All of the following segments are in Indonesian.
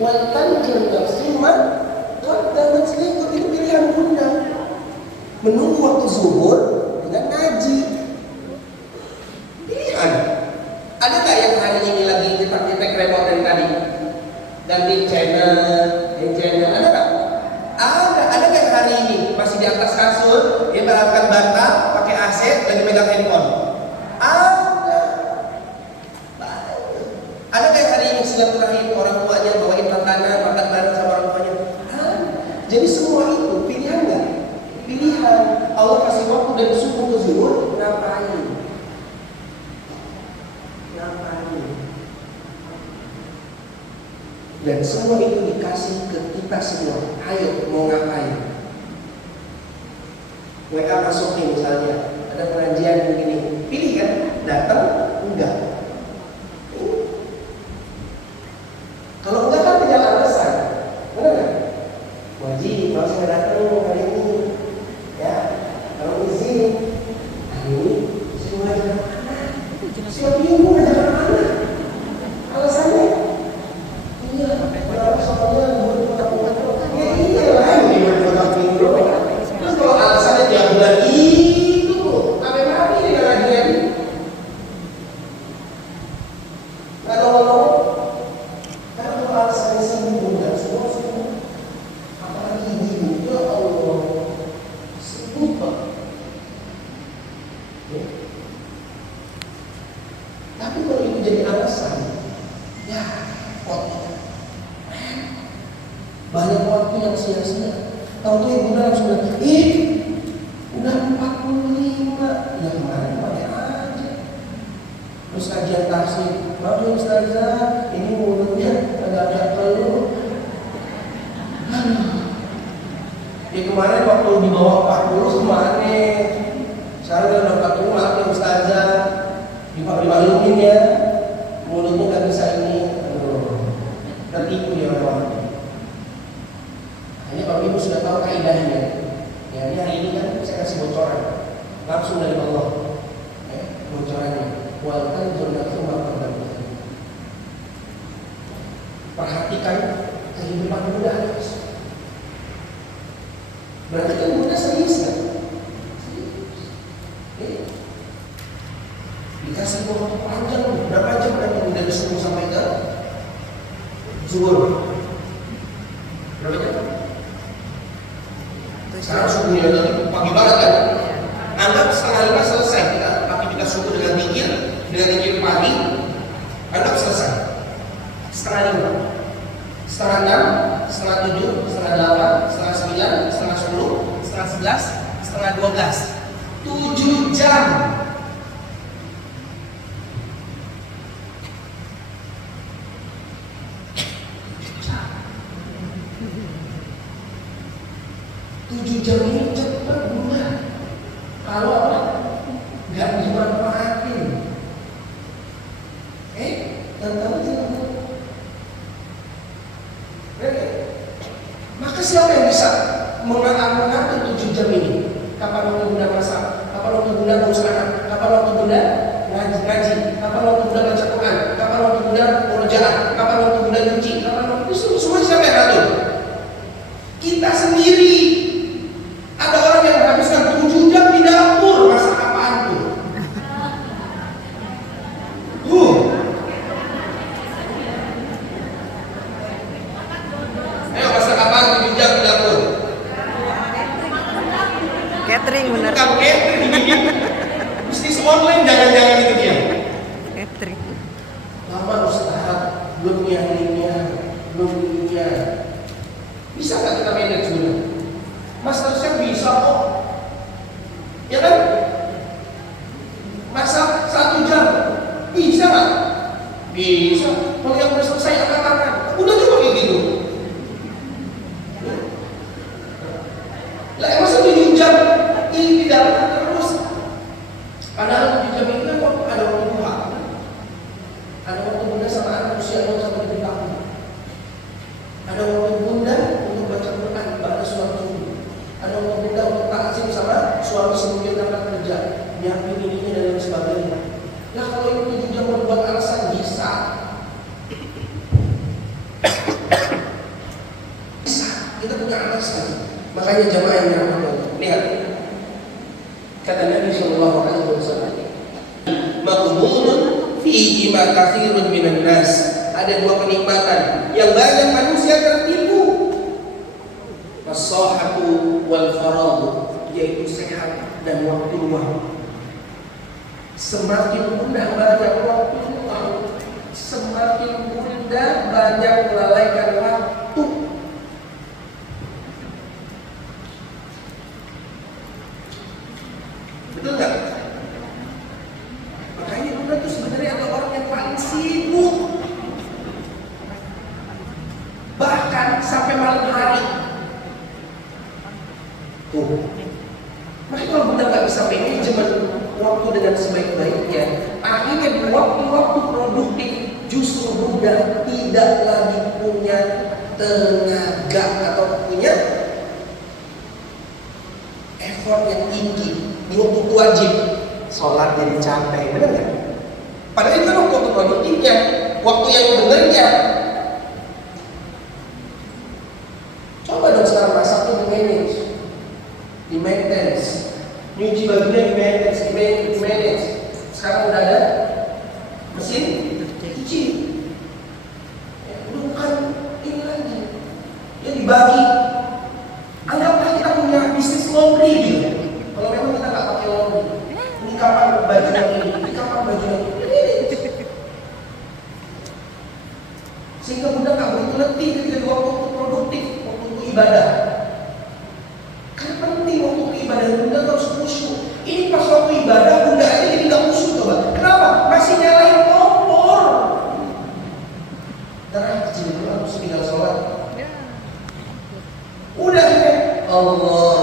Wal tanjur nafsi ma qaddamat liqad, itu pilihan bunda. Menunggu waktu zuhur dengan ngaji. Pilihan. Ada nggak yang hari ini lagi dipakai remote dari tadi? Ganti channel, ada nggak? Ada nggak yang hari ini masih di atas kasur, dia melakukan bantal, pakai AC, lagi megang handphone? Ada nggak yang hari ini silaturahim orang tuanya, bawain makanan, makan bareng sama orang tuanya? Jadi semua itu pilihan nggak? Pilihan. Allah kasih waktu dari subuh ke zuhur, ngapain? Dan semua itu dikasih ke kita semua. Ayo, mau ngapain? WA masuk nih misalnya, ada pengajian begini, pilih kan? Datang? Enggak. Kalau enggak kan tinggal alasan, benar nggak? Wajib, harus datang hari ini. Ya, kalau izin hari ini, izin ngajak mana? Siapa minggu ngajak mana? Alasannya? Iya, kalau soalnya ya iya lah, terus kalau alasannya dia bilang itu, sampai mati dia ngajian. Kalau alasannya sibuk dan semua sibuk, apalagi ini, ya Allah, sibuk banget. Ya. Tapi kalau itu jadi alasan, ya repot. Banyak waktu yang sia-sia. Tahu tuh ibu langsung bilang, udah 45. Ya kemarin pakai aja. Terus kajian tafsir, maaf ya Ustazah, ini mulutnya agak-agak keluh. Ya kemarin waktu di bawah 40 kemarin, sekarang udah 40, maaf ya Ustazah, dimaklumin ya, mulutnya nggak bisa ini. Tertipu dia orang. Hanya kalau ibu sudah tahu kaidahnya, ya ini hari ini kan saya kasih bocoran langsung dari Allah, bocorannya. Wal tanjur nafsu ma qaddamat. Perhatikan kehidupan muda. Berarti kan muda serius kan? Dikasih waktu panjang, berapa jam nanti dari subuh sampai ke zuhur? Berapa jam? Sekarang subuhnya lagi pagi banget kan? Anggap setengah 5 selesai kita aktivitas subuh dengan zikir pagi. Anggap selesai. Setengah 5, setengah 6, setengah 7, setengah 8, setengah 9, setengah 10, setengah 11, setengah 12. 7 jam. Jam ini cepat bunga. Kalau apa? Nggak dimanfaatin. Tahu tidak? Maka siapa yang bisa mengatur 7 jam ini? Kapan waktu bunda masak? Kapan waktu bunda ngurus anak? Kapan waktu bunda ngaji? Kapan waktu bunda baca Quran? Kapan waktu bunda murojaah? Kapan waktu bunda nyuci? Kapan waktu itu semua siapa yang atur? Kita sendiri. Ada orang yang menghabiskan 7 jam di dapur masak apaan tuh? Ayo masak apaan 7 jam di dapur? Catering bener. Bukan catering. Bisnis online jangan-jangan itu dia. Catering. Lama Ustaz, belum nyarinya, belum punya. Bisa nggak kita manage dulu? Mas harusnya bisa kok, ya kan? Masak 1 jam, bisa nggak? Bisa. Kalau yang udah selesai angkat tangan, udah coba kayak gitu. Lah masa 7 jam ini tidak terus? Padahal 7 jam itu kan ada waktu duha, ada waktu bunda sama anak usia 0 sampai 7 tahun, ada waktu bunda untuk baca Quran, baca surat subuh. Ada waktu bunda untuk takzim sama suami sebelum berangkat kerja, nyiapin ininya dan lain sebagainya. Nah kalau itu 7 jam membuat alasan bisa. Makanya jamaah yang dirahmati, lihat kata Nabi Shallallahu Alaihi Wasallam, "Maqbulun fihi ma katsirun minan nas." Ada dua kenikmatan yang banyak manusia tertipu. As-sahhatu wal faragh, yaitu sehat dan waktu luang. Semakin mudah banyak waktu luang, semakin mudah banyak melalaikan waktu. Betul nggak? Makanya Bunda tuh sebenarnya adalah orang yang paling sibuk, bahkan sampai malam hari. Tuh, makanya kalau Bunda nggak bisa manajemen waktu dengan sebaik-baiknya, akhirnya di waktu-waktu produktif justru Bunda tidak lagi punya tenaga atau punya effort yang tinggi. Di waktu itu wajib sholat jadi capek, benar nggak? Padahal itu kan waktu produktifnya, waktu yang benernya. Coba dong sekarang masaknya di manage, di maintenance, nyuci bajunya di manage. Sekarang udah ada mesin cuci. Ya, bukan ini lagi. Ya dibagi. Anggaplah kita punya bisnis laundry gitu. Kalau memang kita nggak pakai laundry, ini kapan baju yang ini kapan baju yang ini. Sehingga Bunda nggak begitu letih ketika di waktu produktif, waktu ibadah. Kan penting waktu ibadah Bunda harus khusyuk. Ini pas waktu ibadah Bunda aja jadi nggak khusyuk, coba. Kenapa? Masih nyalain kompor. Darah kecil dulu harus tinggal sholat. Udah ya. Allah.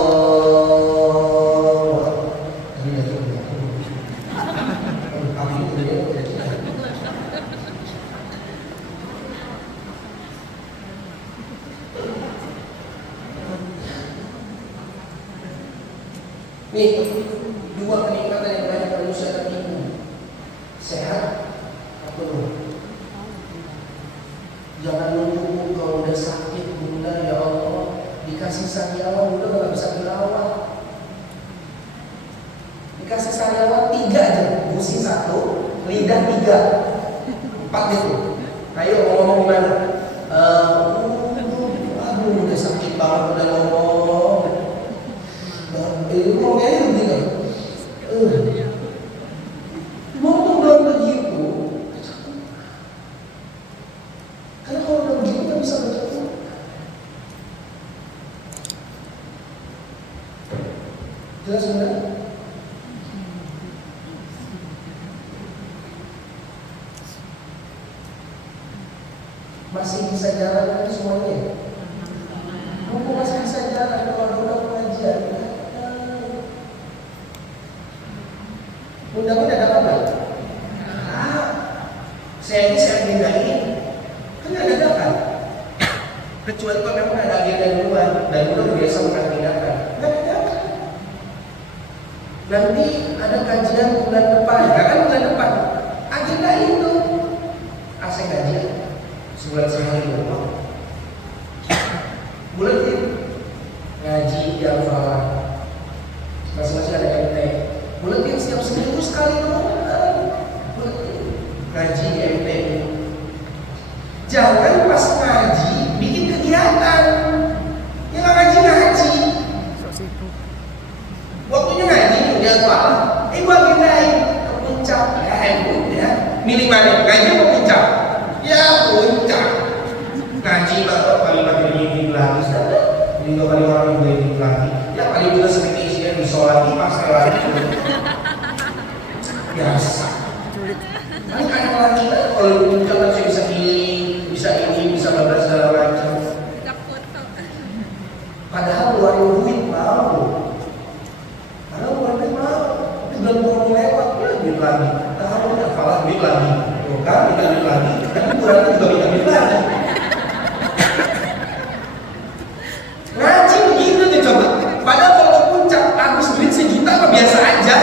Nih, dua kenikmatan yang banyak manusia tertipu. Sehat atau belum? Jangan nunggu kalau udah sakit, Bunda, ya Allah, dikasih sariawan, Bunda nggak bisa dirawat. Dikasih sariawan 3 aja, gusi 1, lidah 3, 4 gitu. Ayo ngomong gimana? Aduh, udah sakit banget, udah ngomong. Ngomongnya begini. Ngomong dalam begitu, karena kalau dalam begitu nggak bisa begitu. Jelas benar? Masih bisa jalan kan semuanya? Mumpung masih bisa jalan, kalau ada pengajian. Undang-undang ada apa? Saya bedain, kan nggak ada dadakan. Kecuali kalau memang ada agenda duluan dan udah biasa mengagendakan, nggak ada dadakan. Nanti ada kajian bulan depan, kan bulan depan. Agenda itu, saya ngaji sebulan sehari doang. Bulan ini ngaji di Al-Falah, masing-masing ada MT. Buletin setiap seminggu sekali doang. Ngaji di MT. Jangan pas ngaji bikin kegiatan. Yang nggak ngaji. Waktunya ngaji udah apa? Gua agendain ke puncak. Ya. Milih mana? Ngaji ke puncak. Ya puncak. Ngaji bakal paling ini lagi. Jadi nggak paling orang ini lagi. Ya paling juga seperti isinya di sholat di pas lagi. Biasa. Kan kayak lagi kalau puncak kan saya bisa pilih, bisa ini, bisa bablas segala macam. Padahal ngeluarin duit mau. Padahal ngeluarin duit mau. Tapi belum mau lewat, ya duit lagi. Tahu nggak kalah duit lagi. Tuh kan, minta duit lagi. Tapi kurangnya juga minta duit lagi. Ngaji begitu nih coba. Padahal kalau puncak habis duit 1 juta apa biasa aja.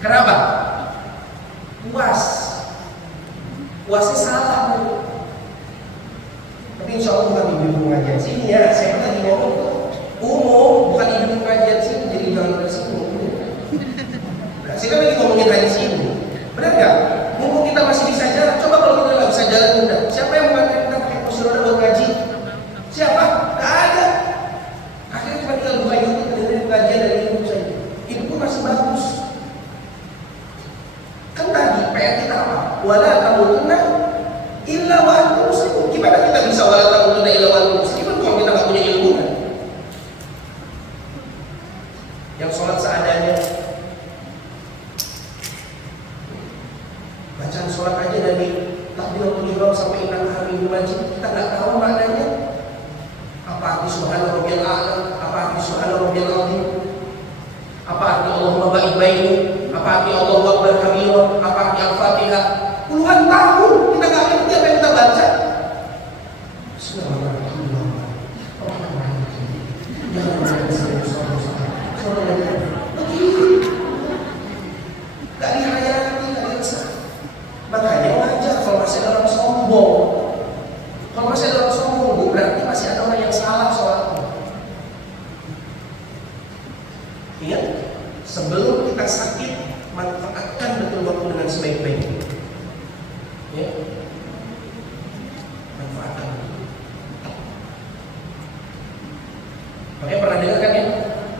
Kenapa? Puasnya salah Bu. Tapi insya Allah bukan di pengajian sini ya. Saya lagi ngomong tuh umum, bukan ide pengajian sini, jadi jangan tersinggung. Nah, saya kan lagi ngomongin hadis ini, benar nggak? Mumpung kita masih bisa jalan, coba kalau kita nggak bisa jalan udah. Siapa yang mengatakan kita pakai kursi roda buat ngaji? Siapa? Nggak ada. Akhirnya cuma tinggal buka YouTube dengerin pengajian dari YouTube saja. Itu pun masih bagus. Kan tadi PR kita apa? Wala tamutunna illa wa antum muslimun. Gimana kita bisa wala tamutunna illa wa antum muslimun kalau kita nggak punya ilmu kan? Yang sholat seadanya, bacaan sholat aja dari takbiratul ihram sampai inna hamidul majid kita nggak tahu maknanya. Apa arti subhana rabbiyal a'la? Apa arti subhana rabbiyal azim? Apa arti Allahumma ba'id baini? Apa arti Allahu akbar kabira? Apa arti al-fatihah? Puluhan tahun kita nggak ngerti apa yang kita baca. Gak dihayati, gak diresah. Makanya wajar kalau masih ada orang sombong. Kalau masih ada orang sombong, berarti masih ada orang yang salah soalnya. Ingat, sebelum kita sakit, manfaatkan betul waktu dengan sebaik-baiknya. Ya, manfaatkan. Makanya pernah dengar kan ya?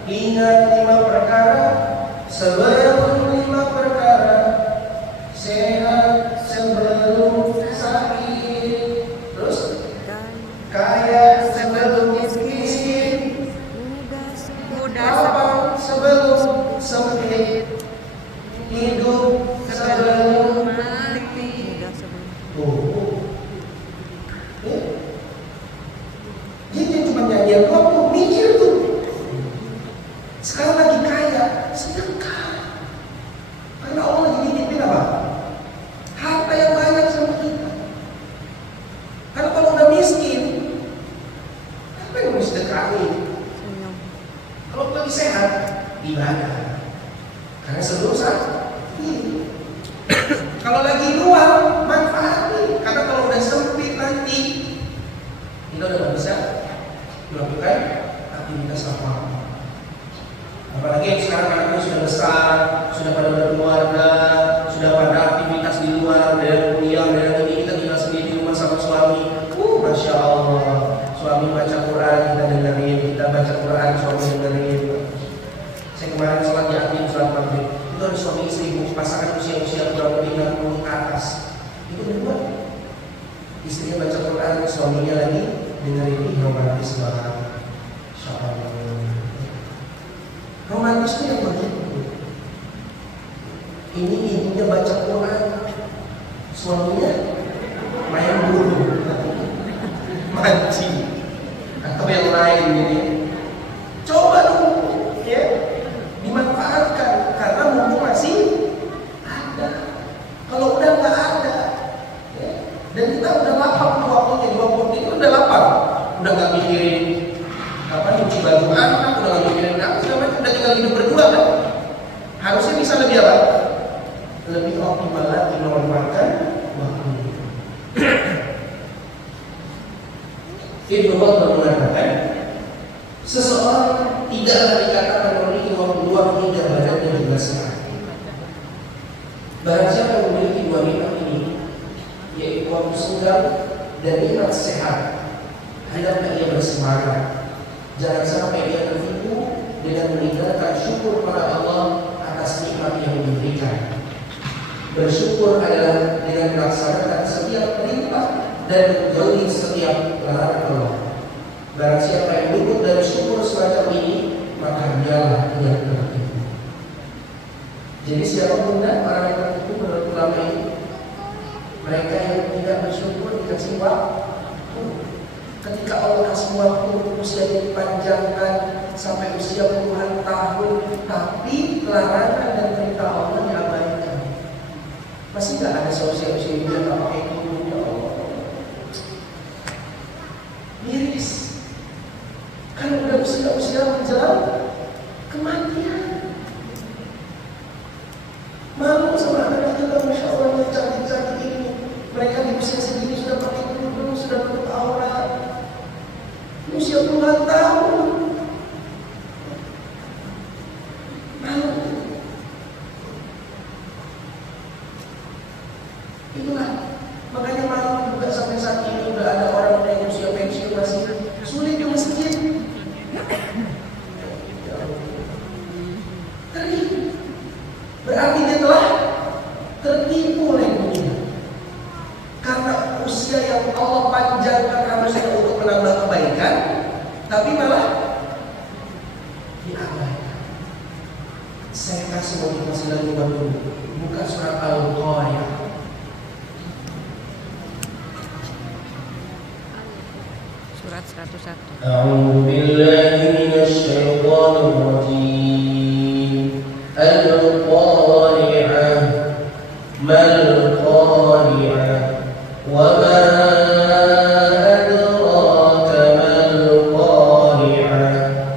Ingat 5 perkara sebelum 5 perkara, sehat sebelum sakit, terus kaya sebelum miskin, lapang sebelum sempit, hidup sebelum mati. Tuh, jadi cuma nyanyian waktu mikir tuh. Sekarang lagi kaya, sedekah. Karena Allah lagi nitipin apa? Harta yang banyak sama kita. Karena kalau udah miskin, apa yang harus sedekahin? Kalau lagi sehat, ibadah. Karena sebelum sakit. Kalau lagi luang, manfaatin. Karena kalau udah sempit nanti, kita udah gak bisa melakukan aktivitas apa-apa. Apalagi yang sekarang anaknya sudah besar, sudah pada berkeluarga, sudah pada aktivitas di luar, dari kuliah, dari ini, kita tinggal sendiri di rumah sama suami. Masya Allah, suami baca Quran, kita dengerin, kita baca Quran, suami dengerin. Saya kemarin sholat yakin, sholat maghrib, itu ada suami istri, pasangan usia-usia kurang lebih 60 ke atas. Itu berdua, istrinya baca Quran, suaminya lagi dengerin, romantis banget. Masya Allah. Romantis itu yang begitu. Ini ibunya baca Quran, suaminya main bulu, mancing, atau yang lain ini. Coba dong, ya, dimanfaatkan karena mumpung masih ada. Kalau udah nggak ada, ya, dan kita udah lapang tuh waktunya, di waktu itu udah lapang, udah nggak mikirin apa nyuci baju anak, udah nggak mikirin apa segala macam, udah tinggal hidup berdua kan. Harusnya bisa lebih apa? Lebih optimal lagi memanfaatkan waktu. Ibnu Battuah mengatakan, seseorang tidaklah dikatakan memiliki waktu luang hingga badannya juga sehat. Barang siapa yang memiliki 2 nikmat ini, yaitu waktu senggang dan nikmat sehat, hendaknya ia bersemangat. Jangan sampai dia tertipu dengan meninggalkan syukur pada Allah atas nikmat yang diberikan. Bersyukur adalah dengan melaksanakan setiap perintah dan menjauhi setiap larangan Allah. Barang siapa yang luput dari syukur semacam ini, maka dialah yang tertipu. Jadi siapa pun orang yang tertipu menurut ulama ini, mereka yang tidak bersyukur dikasih waktu. Ketika Allah kasih waktu usianya dipanjangkan sampai usia puluhan tahun, tapi larangan dan perintah Allah diabaikan. Masih nggak ada solusi-solusi yang nggak pakai ilmu, ya Allah. Miris. Kan udah usia-usia menjelang kematian. Malu sama anak kita, Masya Allah, yang cantik-cantik ini. Mereka di usia segini sudah pakai kerudung, sudah tutup aurat. Usia puluhan tahun, Itulah makanya malam juga sampai saat ini udah ada orang yang usia pensiun masih sulit di masjid. Tertipu. Berarti dia telah tertipu oleh dunia. Karena usia yang Allah panjangkan harusnya untuk menambah kebaikan, tapi malah diabaikan. Saya kasih motivasi lagi buat dulu. Buka surat Al-Qari'ah. Surat 101. A'udzu billahi minasy syaithanir rajim. Al-Qari'ah. Mal Qari'ah. Wa ma adraka mal Qari'ah.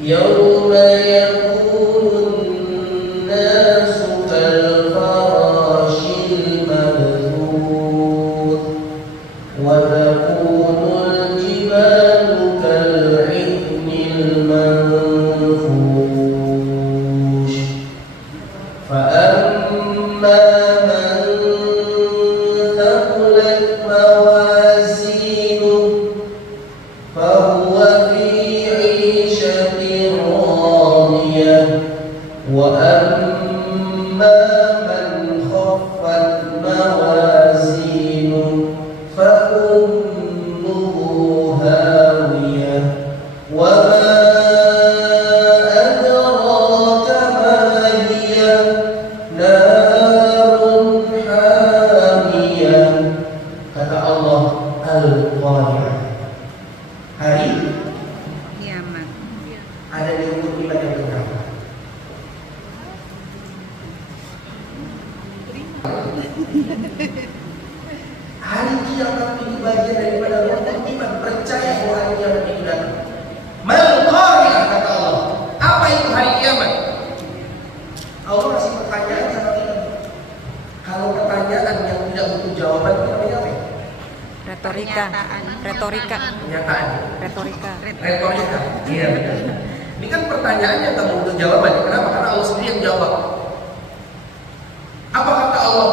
Yawma yakunun nasu kal farashil mabthooth wa takunul jibalu kal 'ihnil manfush fa amma man thaqulat mawazinuhu fahuwa fi 'ishatin radiyah wa amma man khaffat mawazinuhu fa ummuhu hawiyah wa ma adraka ma hiya narun hamiyah. Kata Allah, Al-Qari'ah. Hari Kiamat. ada di untuk iman yang benar. Hari kiamat itu bagian daripada rukun iman, percaya bahwa hari kiamat itu datang. Mal Qari'ah, kata Allah. Apa itu hari kiamat? Allah kasih pertanyaan sama kita. Kalau pertanyaan yang tidak butuh jawaban itu namanya apa? Retorika. Retorika. Pernyataan. Retorika. Retorika. Iya benar. Ini kan pertanyaan yang tak butuh jawaban. Kenapa? Karena Allah sendiri yang jawab. Apa kata Allah?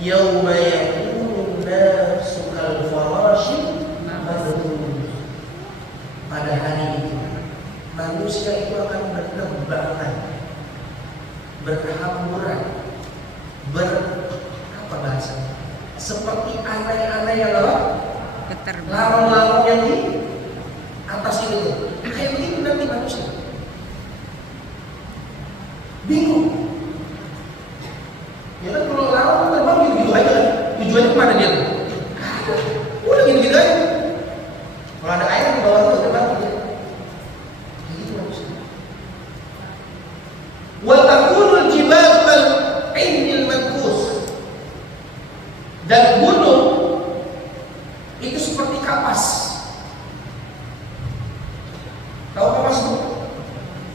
Yauma yakunun nasu kal farashil mabthooth. Pada hari itu manusia itu akan berterbangan, berhamburan, apa bahasa? Seperti anai-anai yang apa? Keterbang. Larang-larang yang di atas ini tuh. Kayak begitu nanti manusia. Bingung. Ya kan kalau larang terbang gitu aja kan. Tujuannya kemana dia tuh? Udah gitu-gitu aja. Kalau ada air di bawah itu terbang gitu. Kayak gitu manusia. Wa takunul jibal kal 'ainil manfus. Dan gunung itu seperti kapas. Tahu kapas itu?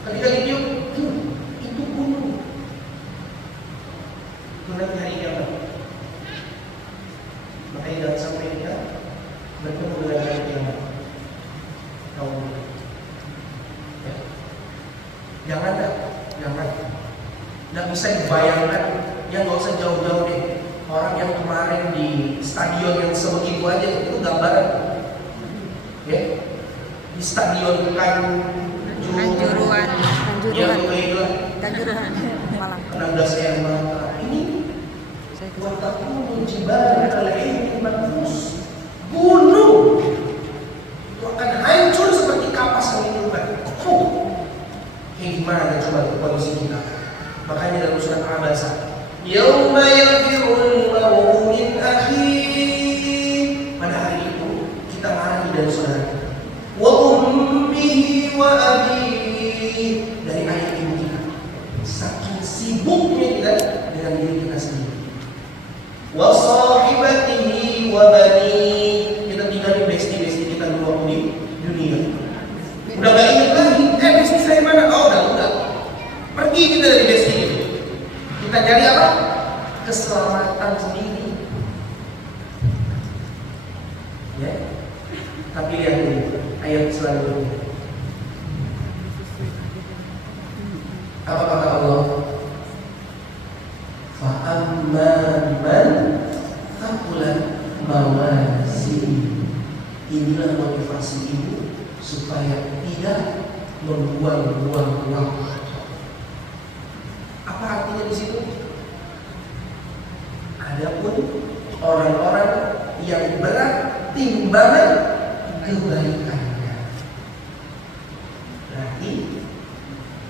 Ketika ditiup, itu gunung. Itu nanti hari kiamat. Makanya jangan sampai kita bertemu dengan hari kiamat. Tahu? Ya. Jangan. Nggak bisa dibayangkan. Ya nggak usah jauh-jauh deh. Orang yang kemarin di stadion yang sebegitu aja itu gambaran, ya, di stadion Kanjuruhan. yang itu Kanjuruhan. Malang. 16 mata ini buat aku jibal kalahin manfus, gunung itu akan hancur seperti kapas yang dilukai. Kayak gimana coba kondisi kita? Makanya dalam surat Abasa, Yauma yafirul mar'u min akhihi. Pada hari itu kita lari dari saudara kita. Wa ummihi wa abihi, dari ayah ibu kita. Saking sibuknya kita dengan diri kita sendiri. Wa sahibatihi wa bani, kita tinggal di bestie kita dulu waktu di dunia. Udah gak ingat lagi, bestie saya mana? Oh udah. Pergi kita dari bestie itu. Kita cari apa? Keselamatan sendiri. Ya. Tapi lihat ini ayat selanjutnya. Apa kata Allah? Fa amma man si ibu supaya tidak membuang-buang waktu. Apa artinya di situ? Adapun orang-orang yang berat timbangan kebaikannya. Berarti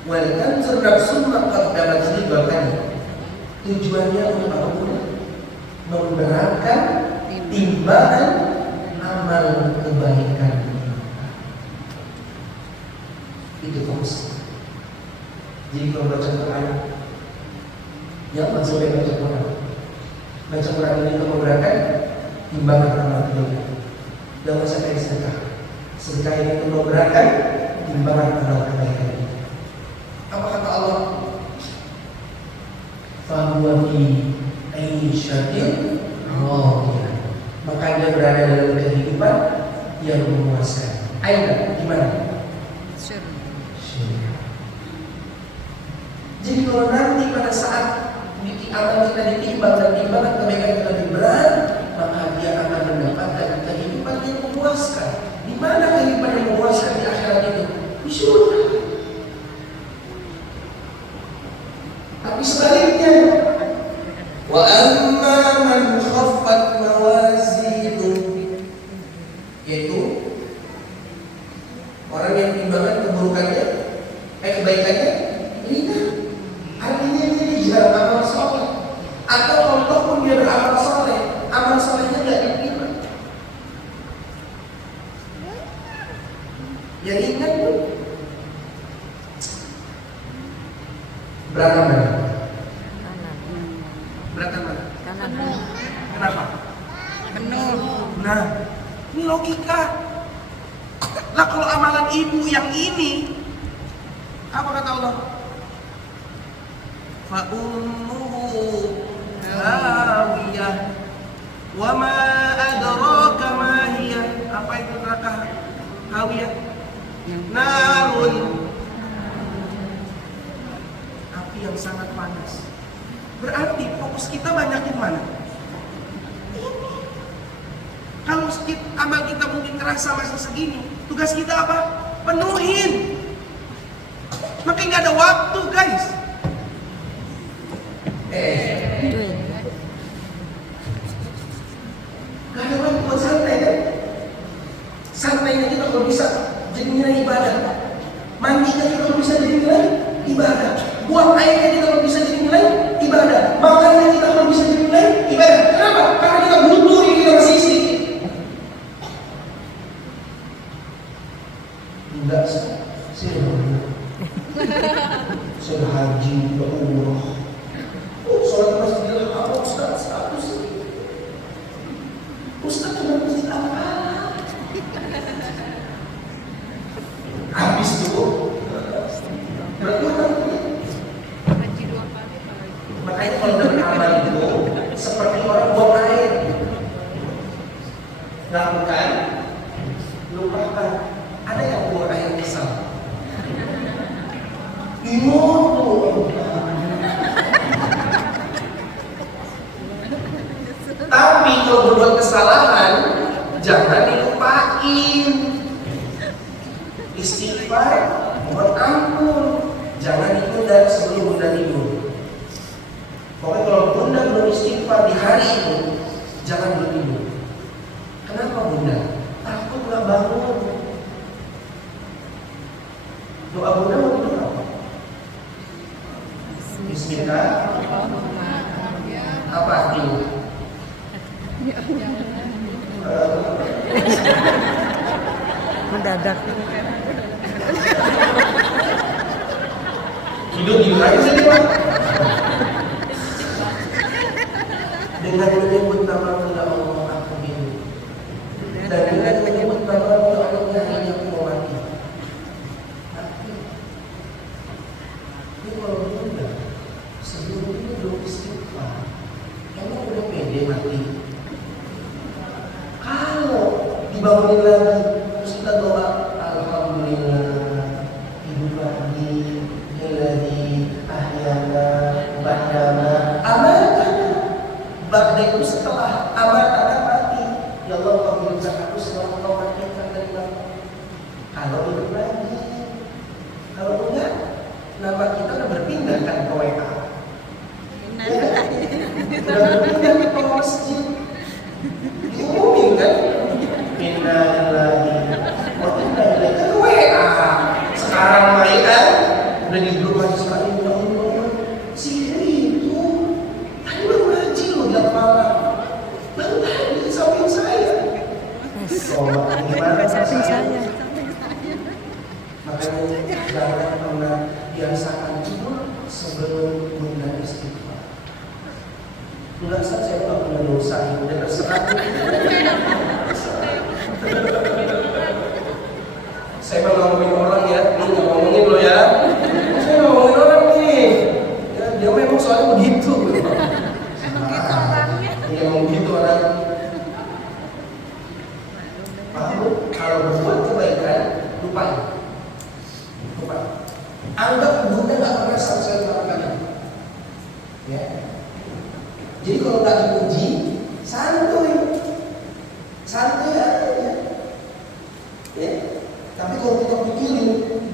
walaupun nafsun maqaddamat lidwakani. Tujuannya untuk apa pun? Memberatkan timbangan amal kebaikan. Itu fokus. Jadi kalau baca Quran, yang maksudnya baca Quran. Baca Quran ini untuk memberatkan timbangan amal kebaikan. Dan masa kayak sedekah. Sedekah ini untuk memberatkan timbangan amal kebaikan. Apa kata Allah? Fahuwa fi aisyatin radiyah. Maka dia berada dalam kehidupan yang memuaskan. Aina gimana? Syurga. Jadi kalau nanti pada saat amal kita ditimbang dan timbangan kebaikan kita lebih berat, maka dia akan mendapatkan kehidupan yang memuaskan. Di mana kehidupan yang memuaskan di akhirat itu? Di surga. Tapi sebaliknya, wa amma man khaffat mawazinu, yaitu orang yang timbangan keburukannya, kebaikannya ringan. Artinya dia jarang amal soleh, atau kalau pun dia beramal soleh, amal solehnya tidak diterima. Yang ringan pun berapa mana? Berapa mana? Kanan. Kenapa? Penuh. Nah, ini logika. Lah kalau amalan ibu yang ini, apa kata Allah? Fa ummuhu hawiyah wa ma adraka ma hiya. Apa itu neraka hawiyah? Narun, api yang sangat panas. Berarti fokus kita banyakin mana? Kalau amal kita mungkin terasa masih segini, tugas kita apa? Penuhin. Makanya nggak ada waktu, guys. Gak ada waktu buat santai kan? Santainya kita kalau bisa jadi nilai ibadah. Mandinya kita kalau bisa jadi nilai ibadah. Buang airnya kita kalau bisa jadi nilai ibadah. Makannya kita kalau bisa jadi nilai ibadah. Kenapa? Karena kita butuh ini kita masih istri. Enggak sih. Saya haji, ya umroh. Sholat masjidil haram, Ustaz, status. Ustaz cuma masjid apa? Habis itu, berkurang. Makanya kalau dalam amal itu seperti orang buang air. Lakukan, lupakan. Ada yang buang air misal. Tapi kalau berbuat kesalahan, jangan dilupain. Istighfar, mohon ampun, jangan ditunda sebelum bunda tidur. Pokoknya kalau bunda belum istighfar di hari itu, jangan belum tidur. Kenapa bunda? Takut nggak bangun. Doa bunda mau tidur apa? Bismillah. Apa artinya? Mendadak. Hidup aja sih Pak. Dengan menyebut nama Allah aku hidup. Dan dengan menyebut nama Allah hanya aku mau mati. Ini kalau bunda sebelum ini belum istighfar, emang udah pede mati. Kalau dibangunin lagi, terus kita doa, alhamdulillah hidup lagi, hiladi ahyana ba'dama amatana. Ba'da itu setelah amatana mati. Ya Allah, kau hidup aku setelah kau matikan dari neraka. Kalau hidup lagi, kalau enggak, nama kita udah berpindah kan ke WA. Ya kan? Udah berpindah ke masjid. Diumumin kan? Pindah lagi. Oh pindah lagi kan ke WA. Sekarang main kan? Udah di grup lagi sekali. Ya Allah, si itu tadi baru ngaji loh di malam. Baru tadi samping saya. Oh, gimana Samping perasaan? saya. Makanya jangan pernah biasakan tidur sebelum memulai istighfar. Enggak sah, saya nggak punya dosa, ya udah terserah. Saya mau ngomongin orang ya, ini nggak ngomongin lo ya. Saya mau ngomongin orang nih. Ya, dia memang soalnya begitu. Emang gitu orangnya. Dia memang begitu orang. Paham? Kalau berbuat kebaikan, lupain. Lupa. Anggap bunda nggak pernah selesai melakukannya. Ya. Jadi kalau nggak dipuji, santuy, santuy aja. Ya. Tapi kalau kita pikirin,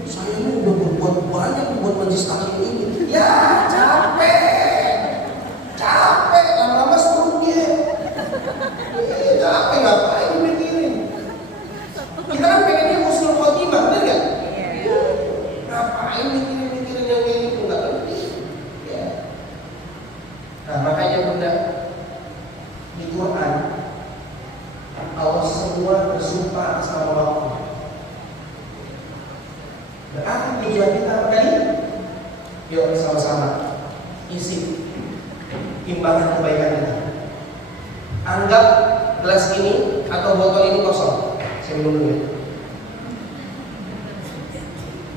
saya ini udah berbuat banyak buat majelis taklim ini, ya capek, capek, lama-lama serugi. Capek ngapain mikirin? Kita kan pengennya husnul khotimah, benar nggak? Ngapain mikirin yang kayak gitu, nggak penting. Ya. Nah makanya bunda di Quran Allah semua bersumpah atas nama waktu. Berarti tujuan kita apa tadi? Yuk sama-sama isi timbangan kebaikan kita. Anggap gelas ini atau botol ini kosong. Saya minum dulu ya.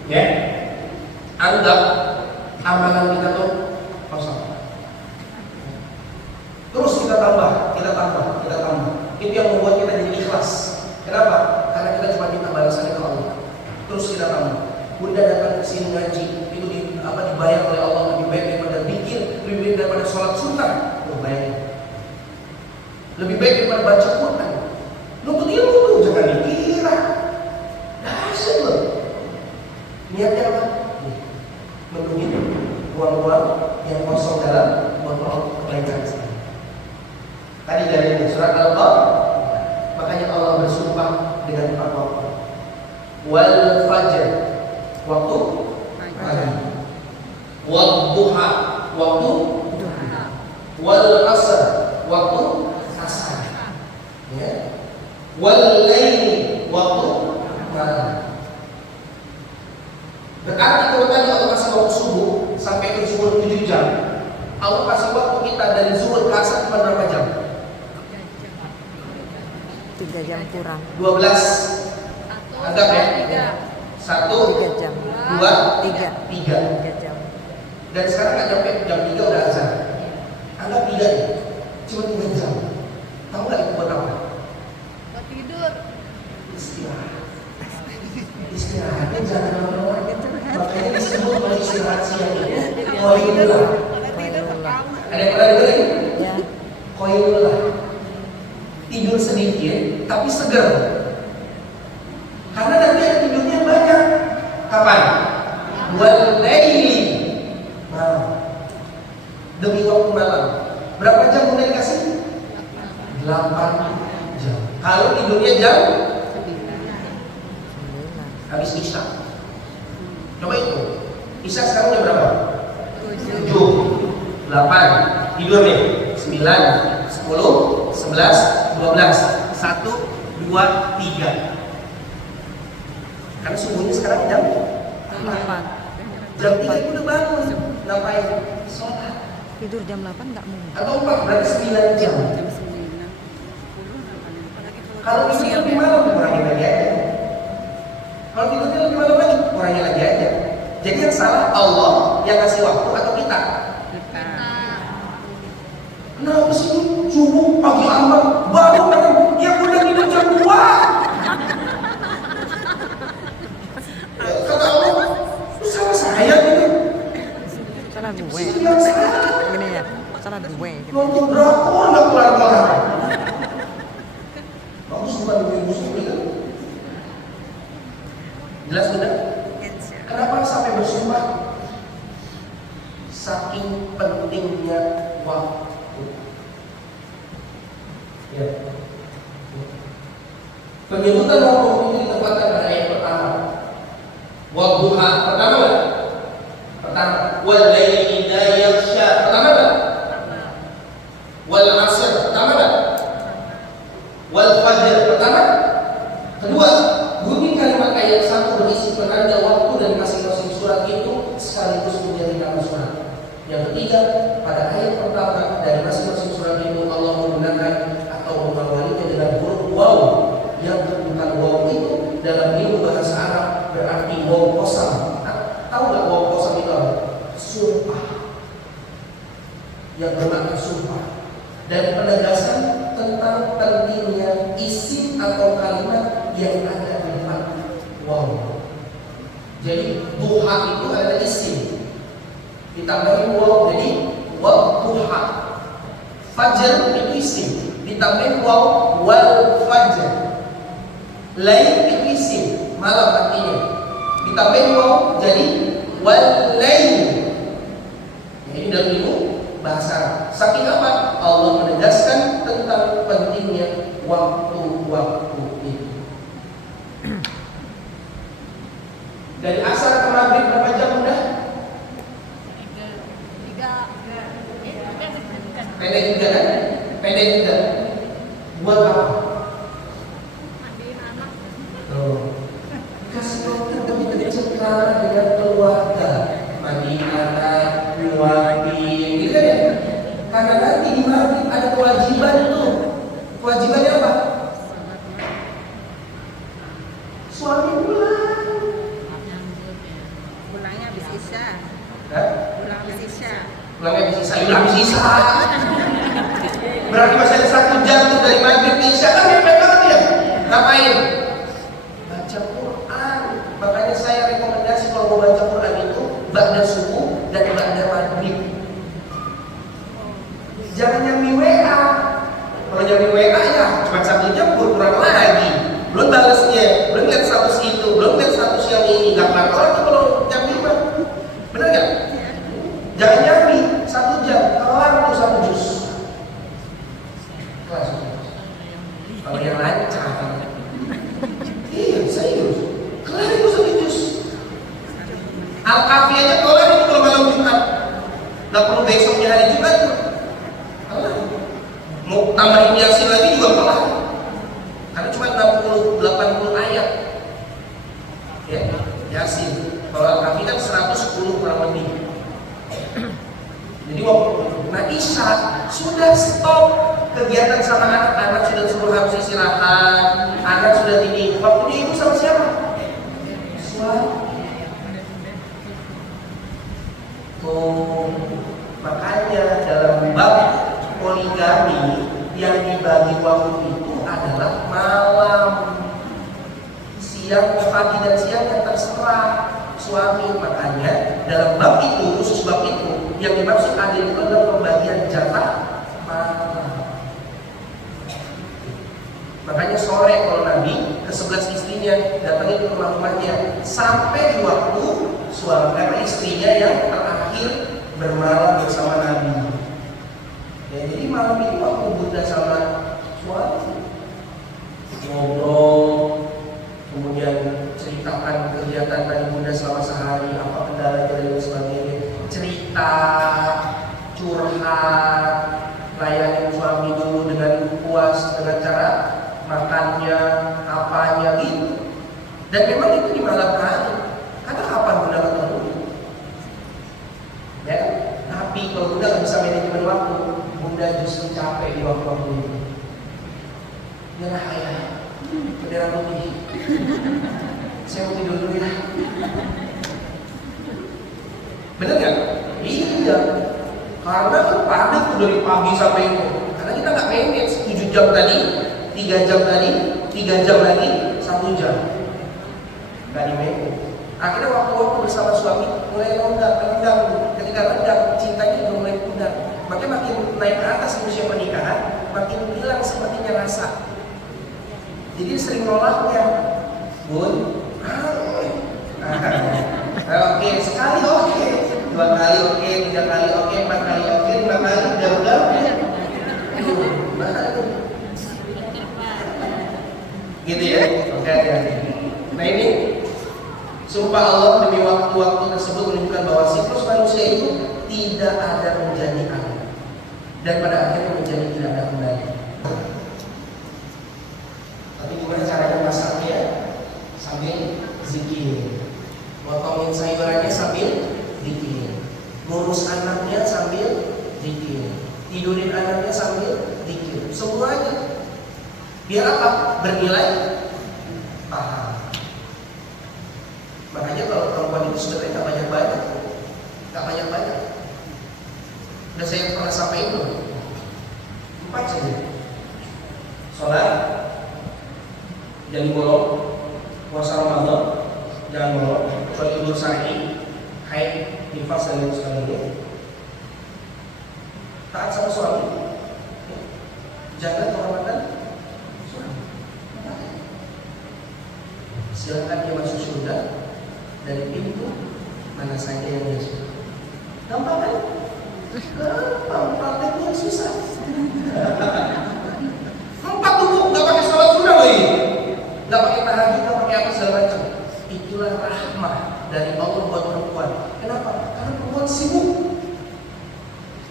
Ya, anggap amalan kita tuh kosong. Terus kita tambah. Itu yang membuat kita jadi ikhlas. Kenapa? Karena kita cuma minta balasannya ke Allah. Terus kita tambah. Bunda datang ke sini ngaji, itu dibayar oleh Allah lebih baik daripada zikir, lebih baik daripada sholat sunnah. Bayangin. Lebih baik daripada baca Quran. Nuntut ilmu tuh jangan dikira. Dahsyat loh. Niatnya apa? Menuhin ruang-ruang yang kosong dalam botol kebaikan. Tadi dari surat Al-Qamar, makanya Allah bersumpah dengan 4 waktu. Wal fajr, waktu pagi. Wal duha, waktu duha. Wal asr, waktu asar. Ya. Wal laili, waktu malam. Berarti kalau tadi Allah kasih waktu subuh sampai ke zuhur 7 jam, Allah kasih waktu kita dari zuhur ke asar cuma berapa jam? 3 jam kurang. 12. Anggap ya. 1, 3 jam. 2, 3 jam. Dan sekarang nggak sampai jam 3 udah azan. Anggap 3 ya. Cuma 3 jam. Tahu nggak itu buat apa? Buat tidur. Istirahatnya jangan lama-lama. Makanya disebut kalau istirahat siang itu qailullah. Ada yang pernah dengerin? Ya. Qailullah. Tidur sedikit tapi seger. Karena nanti ada tidurnya banyak. Kapan? Wal laili, malam. Demi waktu malam. Berapa jam udah dikasih? 8 jam. Kalau tidurnya jam habis isya. Coba itu. Isya sekarang jam berapa? 7, 8. Tidur nih. 9, 10, 11, 12, 1, 2, 3. Karena subuhnya sekarang jam 8. Jam 3 udah bangun. Ngapain? Sholat. Tidur jam 8 nggak mungkin. Atau 4 berarti 9 jam. Kalau tidurnya lebih malam, kurangin lagi aja. Kalau tidurnya lebih malam lagi, kurangin lagi aja. Jadi yang salah Allah yang kasih waktu atau kita? Kenapa sih subuh pagi amat baru malam yang udah tidur jam 2? Kata Allah, itu salah saya gitu. Salah gue. Yang salah. Gini ya. Salah gue. Gitu. Nonton drakor nggak kelar-kelar. Bagus bukan ibu sendiri kan? pentingnya waktu. Ya. Penyebutan waktu ini ditempatkan pada ayat pertama. Wadduha pertama nggak? Pertama. Wal laili idza yaghsha pertama nggak? Wal asr pertama nggak? Wal fajr pertama. Kedua, bunyi kalimat ayat 1 berisi penanda waktu dan masing-masing surat itu sekaligus menjadi nama surat. Yang ketiga, pada ayat pertama dari masing-masing surat itu Allah menggunakan atau mengawalinya dengan huruf waw, yang bukan waw itu dalam ilmu bahasa Arab berarti waw qasam. Tahu nggak waw qasam itu apa? Sumpah, yang bermakna sumpah. Dan penegasan tentang pentingnya isim atau kalimat yang ada di depan waw. Jadi duha itu adalah isim ditambahin waw, jadi waw duha. Fajar itu isim ditambahin waw, wal fajar. Lail itu isim malam artinya ditambahin waw, jadi wal lail. Ini dalam ilmu bahasa Arab. Saking apa? Allah menegaskan tentang pentingnya waktu-waktu itu. Dari asar ke maghrib berapa jam udah? Pendek juga kan? Pendek juga. Buat apa? Mandiin anak. Kasih waktu lebih bercengkrama dengan keluarga, mandiin anak, nyuapin, gitu kan ya? Karena nanti di maghrib ada kewajiban tuh. Kewajibannya apa? Suami pulang. Pulangnya habis isya. Hah? Pulang habis isya. Pulangnya habis isya, udah habis isya. Berarti masih ada 1 jam tuh dari maghrib ke isya, kan mepet banget ya? Ngapain? Baca Quran. Makanya saya rekomendasi kalau mau baca Quran itu ba'da subuh dan ba'da maghrib. Jangan nyambi WA. Kalau nyambi WA ya cuma 1 jam berkurang lagi. Belum balasnya, belum lihat status itu, belum lihat status yang ini. Gak kelar tuh kalau jam 5. Bener gak? Jangan nyambi 1 jam, kelar tuh 1 juz. Kelas. Kalau yang lancar. Iya, serius. Kelar itu 1 juz. Al-Kafi aja kelar itu kalau malam Jumat. Gak perlu besoknya hari Jumat. Mau tambahin Yasin lagi juga kelar. Karena cuma 80 ayat. Ya, Yasin. Kalau Al-Kahfi kan 110 kurang lebih. Jadi waktu Isya sudah stop kegiatan sama anak sudah suruh harus istirahat, anak sudah ini. Waktunya ibu sama siapa? Suami. Tuh, makanya dalam bab poligami yang dibagi waktu itu adalah malam, siang, pagi dan siang yang terserah suami. Makanya dalam bab itu, khusus bab itu yang dimaksud adil itu adalah pembagian jatah malam. Makanya sore kalau Nabi ke 11 istrinya datangin ke rumahnya sampai di waktu suami istrinya yang terakhir bermalam bersama Nabi. Ya, jadi malam itu waktu Bunda sama suami ngobrol, kemudian ceritakan kegiatan tadi Bunda selama sehari, apa kendalanya dan sebagainya, cerita, curhat, layanin suami dulu dengan puas dengan cara makannya, apanya gitu. Dan memang itu di malam hari. Karena kapan Bunda ketemu? Ya, tapi kalau Bunda nggak bisa manajemen waktu, Bunda justru capek di waktu-waktu itu. Nyerah ayah, bendera putih. Saya mau tidur dulu ya. Bener nggak? Iya. Karena kan padat tuh dari pagi sampai itu. Karena kita nggak manage 7 jam tadi, 3 jam tadi, 3 jam lagi, 1 jam. Nggak di manage. Akhirnya waktu-waktu bersama suami mulai renggang. Ketika renggang, cintanya juga mulai pudar. Makanya makin naik ke atas usia pernikahan, makin hilang sepertinya rasa. Jadi sering nolaknya, Bun. Oke, sekali oke. 2 kali oke, 3 kali oke, 4 kali oke, 5 kali udah. Gitu ya. Oke. Nah ini sumpah Allah demi waktu-waktu tersebut menunjukkan bahwa siklus manusia itu tidak ada menjadi ada dan pada akhirnya menjadi tidak ada kembali. Tapi gimana caranya masaknya? Sambil zikir. Potongin sayurannya sambil zikir. Ngurus anaknya sambil zikir. Tidurin anaknya sambil zikir. Semuanya. Biar apa? Bernilai pahala. Makanya kalau perempuan itu sebenarnya nggak banyak-banyak, udah saya pernah sampaikan belum? 4 saja. Sholat, jangan bolong, puasa Ramadan, jangan bolong, kecuali Idul Sa'i, haid, nifas dan lain sebagainya. Taat sama suami, jaga kehormatan suami. Silakan dia masuk surga dari pintu mana saja yang dia suka. Gampang kan? Gampang, prakteknya susah. 4 tubuh, nggak pakai sholat sunnah lagi, nggak pakai tahajud, nggak pakai apa segala macam. Itulah rahmah dari Allah buat perempuan. Kenapa? Karena perempuan sibuk.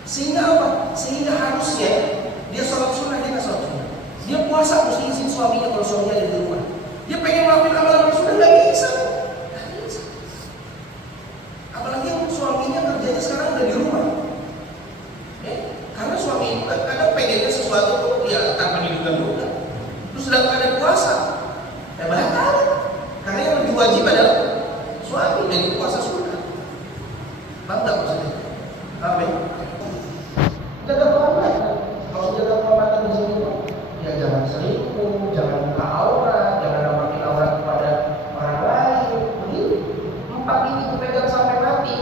Sehingga apa? Sehingga harusnya dia sholat sunnah, dia nggak sholat sunnah. Dia puasa mesti izin suaminya kalau suaminya ada di rumah. Dia pengen ngelakuin amalan sunnah nggak bisa. Apalagi yang suaminya kerjanya sekarang udah di rumah. Karena suami itu kadang pengennya sesuatu tuh ya tanpa diduga-duga. Terus sedang ada puasa, batal. Karena yang lebih wajib adalah suami dan puasa sunnah. Paham nggak maksudnya? Amin. Jaga kehormatan. Kalau jaga kehormatan di sini, ya jangan selingkuh, jangan buka aurat, jangan namakin aurat kepada orang lain. Begitu. 4 ini dipegang sampai mati,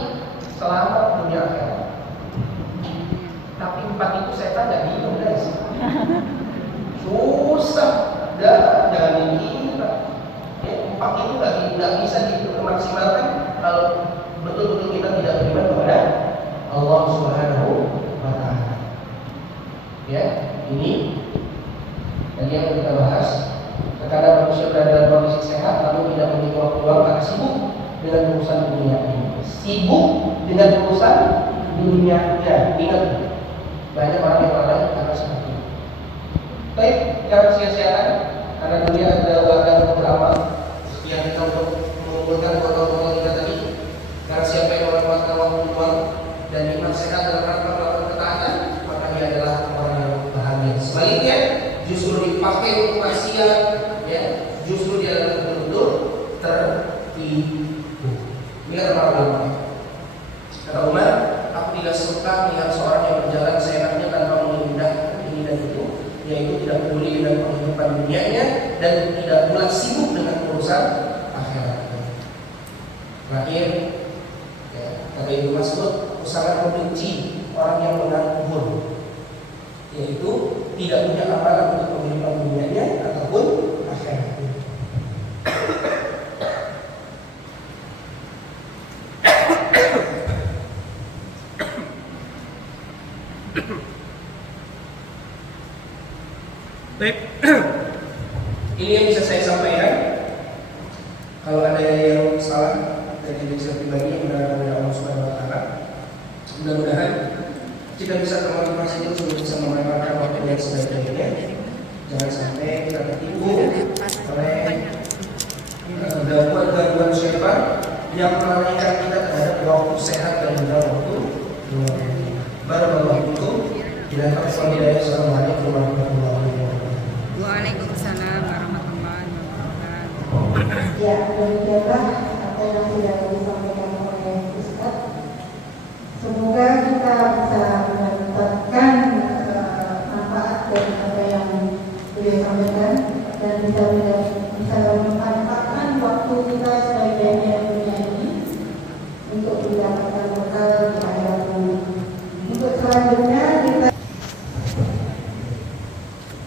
selamat dunia akhirat. Tapi 4 itu setan nggak minum guys. Susah, jangan dikira. 4 itu nggak bisa dimaksimalkan kalau betul-betul kita tidak beriman kepada Allah Subhanahu wa Ta'ala. Ya, ini tadi yang kita bahas. Terkadang manusia berada dalam kondisi sehat lalu tidak memiliki waktu luang karena sibuk dengan urusan dunia ini. Sibuk dengan urusan dunia. Ingat, banyak orang yang lalai karena seperti itu. Baik, jangan sia-siakan karena dunia adalah wadah untuk beramal. Yang kita untuk mengumpulkan botol-botol kita tadi. Karena siapa yang memanfaatkan waktu luang dan iman sehat dalam rangka melakukan ketaatan, maka dia adalah orang yang bahagia. Sebaliknya, justru dipakai untuk maksiat, ya, justru dia adalah betul-betul tertipu. Ini kata para ulama. Kata Umar, aku tidak suka melihat seorang yang berjalan seenaknya tanpa mengindahkan ini dan itu, yaitu tidak peduli dengan kehidupan dunianya dan tidak pula sibuk dengan urusan akhirat. Terakhir, ya, kata Ibnu Mas'ud, aku sangat membenci orang yang menganggur, yaitu tidak punya amalan untuk kehidupan dunianya ataupun akhiratnya. Baik, ini yang bisa saya sampaikan. Kalau ada yang salah dari diri saya pribadi yang benar dari Allah Subhanahu wa Ta'ala, mudah-mudahan kita bisa termotivasi terus untuk bisa memanfaatkan waktu yang sebaik-baiknya. Jangan sampai kita tertipu oleh gangguan syaitan yang melalaikan kita terhadap waktu sehat dan juga waktu luang. Barakallahu fikum. Assalamualaikum warahmatullahi wabarakatuh. Waalaikumsalam warahmatullahi wabarakatuh. Ya, demikianlah apa yang sudah disampaikan oleh Ustaz. Semoga kita bisa mendapatkan manfaat dari apa yang beliau sampaikan dan bisa memanfaatkan waktu kita sebaik-baiknya di dunia ini untuk mendapatkan bekal di akhirat nanti. Untuk selanjutnya kita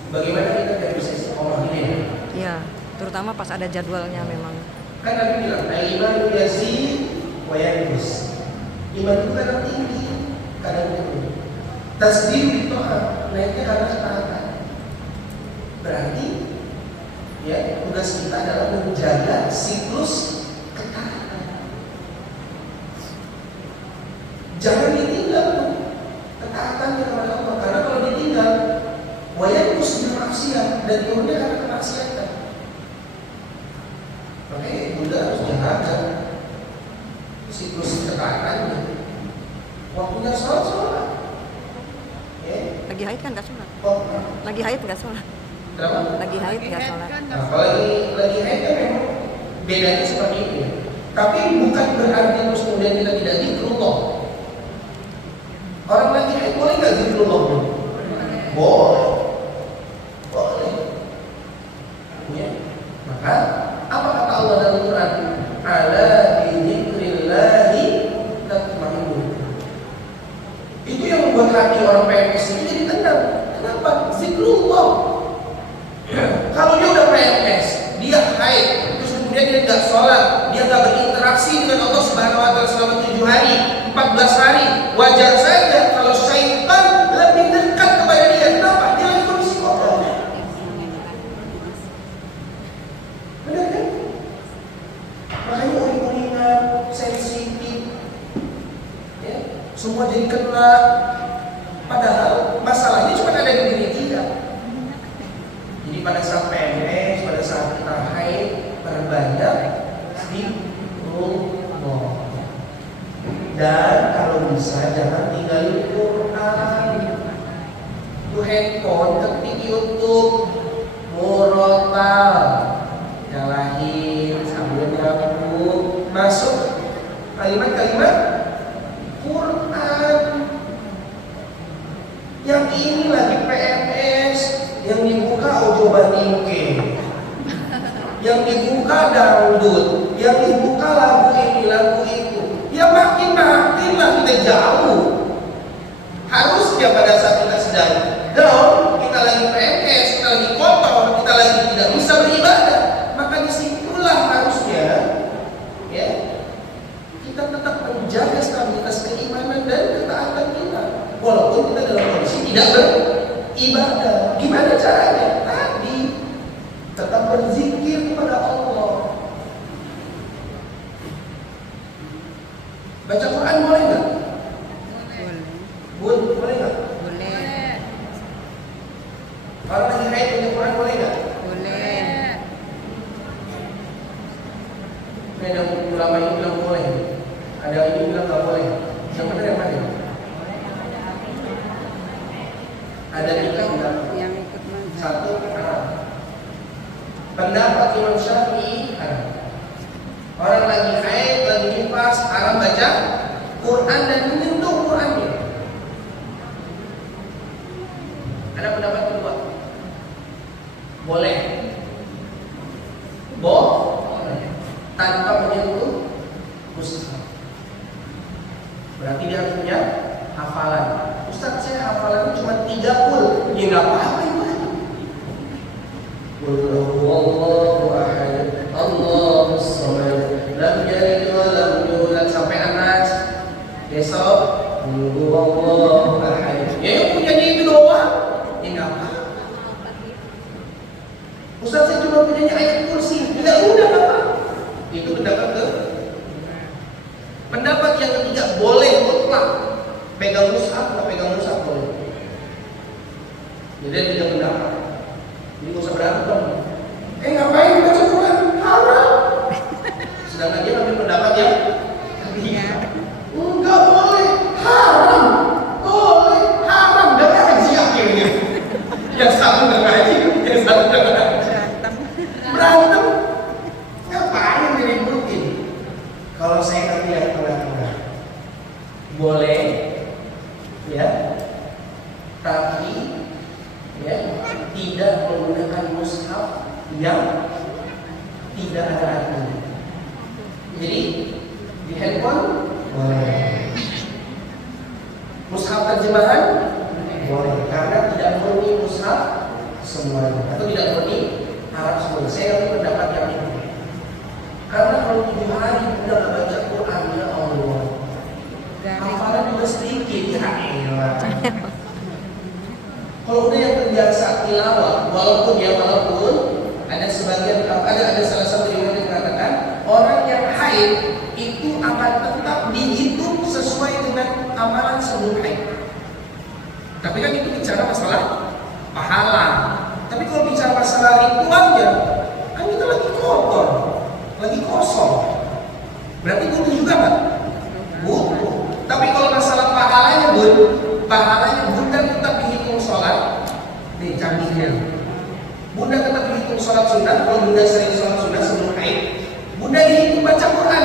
bagaimana kita dari sisi Allah ini? Ya, terutama pas ada jadwalnya memang. Kan Nabi bilang, "Al-iman yazid wa yanqus." Iman itu kadang tinggi, kadang turun. Tasbih itu naiknya karena ketaatan. Berarti ya tugas kita adalah menjaga siklus ketaatan. Jangan ditinggal ketaatan kepada Allah, karena kalau ditinggal wayang kusbil maksiat dan turunnya karena kemaksiatan. Makanya Bunda harus jaga siklus ketaatannya. Waktunya sholat. Ya. Lagi haid kan nggak sholat. Oh, Lagi haid nggak sholat. kenapa? Lagi haid nggak sholat. Nah, kalau lagi haid kan memang bedanya seperti itu. Ya. Tapi bukan berarti terus kemudian kita tidak zikrullah. Orang lagi haid boleh nggak zikrullah? Boleh. Boleh. Ya. Maka apa kata Allah dalam Quran? Ala bidzikrillahi tatma'innul. Itu yang membuat hati orang PNS itu jadi tenang. Kenapa? Zikrullah. Kalau dia udah PNS, dia haid, terus kemudian dia nggak sholat, dia nggak berinteraksi dengan Allah Subhanahu Wa Taala selama 7 hari, 14 hari, wajar saja kalau syaitan lebih dekat kepada dia. Kenapa? Dia lagi kondisi kotor. Benar kan? Makanya uring-uringan, sensitif, ya, semua jadi kena. Padahal masalahnya cuma ada di diri kita. Jadi pada saat PMS, pada saat kita haid, perbanyak zikrullah. Dan kalau bisa jangan tinggalin Quran. Itu handphone, ketik YouTube, murotal, nyalahin sambil nyapu, masuk kalimat-kalimat Quran. Yang ini lagi PMS, yang dibuka Ojo Bandingke, yang dibuka dangdut, yang dibuka lagu ini, lagu itu. Ya makin-lah kita jauh. Harusnya pada saat kita sedang down, kita lagi PMS, kita lagi kotor, kita lagi tidak bisa beribadah, maka disitulah harusnya ya kita tetap menjaga stabilitas keimanan dan ketaatan kita. Walaupun kita dalam kondisi tidak beribadah. Gimana caranya? Tadi tetap berzikir kepada Allah. Baca Quran boleh nggak? Boleh nggak? Boleh. Kalau lagi haid baca Quran boleh nggak? Boleh. Ada ulama ini bilang boleh, ada ini bilang nggak boleh. Yang benar yang mana? Ada tiga pendapat. Yang ikut mazhab. Satu haram. Pendapat Imam Syafi'i haram. Orang lagi haid, lagi nifas, haram baca Quran dan menyentuh Qurannya. Ada pendapat kedua. Boleh. Boleh. Tanpa menyentuh mushaf. Berarti dia harus punya hafalan. Ustaz, saya hafalannya cuma 3 pul. Ya nggak apa-apa itu. Qul huwallahu ahad, Allahus samad, lam yalid wa lam yulad sampai Anas. Besok qul huwallahu ahad. Ya yang punyanya itu doang. Ya nggak apa-apa. Ustaz, saya cuma punyanya ayat kursi. Ya udah nggak apa-apa. Itu pendapat ke. Pendapat yang ketiga boleh mutlak. Pegang mushaf, nggak pegang mushaf boleh. Jadi ada 3 pendapat. Jadi nggak usah berantem. Ngapain baca Quran? Haram. Sedangkan dia ambil pendapat yang ketiga. Enggak boleh. Haram. Boleh. Haram. Dan ngaji akhirnya. Yang satu nggak ngaji, yang satu nggak ngaji. Berantem. Ngapain diributin? Kalau saya ngerti yang tengah-tengah, boleh. Ya, tapi ya tidak menggunakan mushaf yang tidak ada artinya. Jadi di handphone boleh, mushaf terjemahan boleh, karena tidak murni mushaf semuanya atau tidak murni Arab semuanya. Saya ngerti pendapat yang itu. Karena kalau 7 hari kita nggak baca Quran, ya Allah, hafalan juga sedikit ya elah. Kalau udah yang terbiasa tilawah, walaupun ada sebagian ada salah satu yang mengatakan orang yang haid itu akan tetap dihitung sesuai dengan amalan sebelum haid. Tapi kan itu bicara masalah pahala. Tapi kalau bicara masalah ritualnya, kan kita lagi kotor, lagi kosong. Berarti butuh juga kan? Butuh. Tapi kalau masalah pahalanya bunda tetap dihitung sholat. Nih canggihnya. Bunda tetap dihitung sholat sunnah. Kalau bunda sering sholat sunnah sebelum haid, bunda dihitung baca Quran.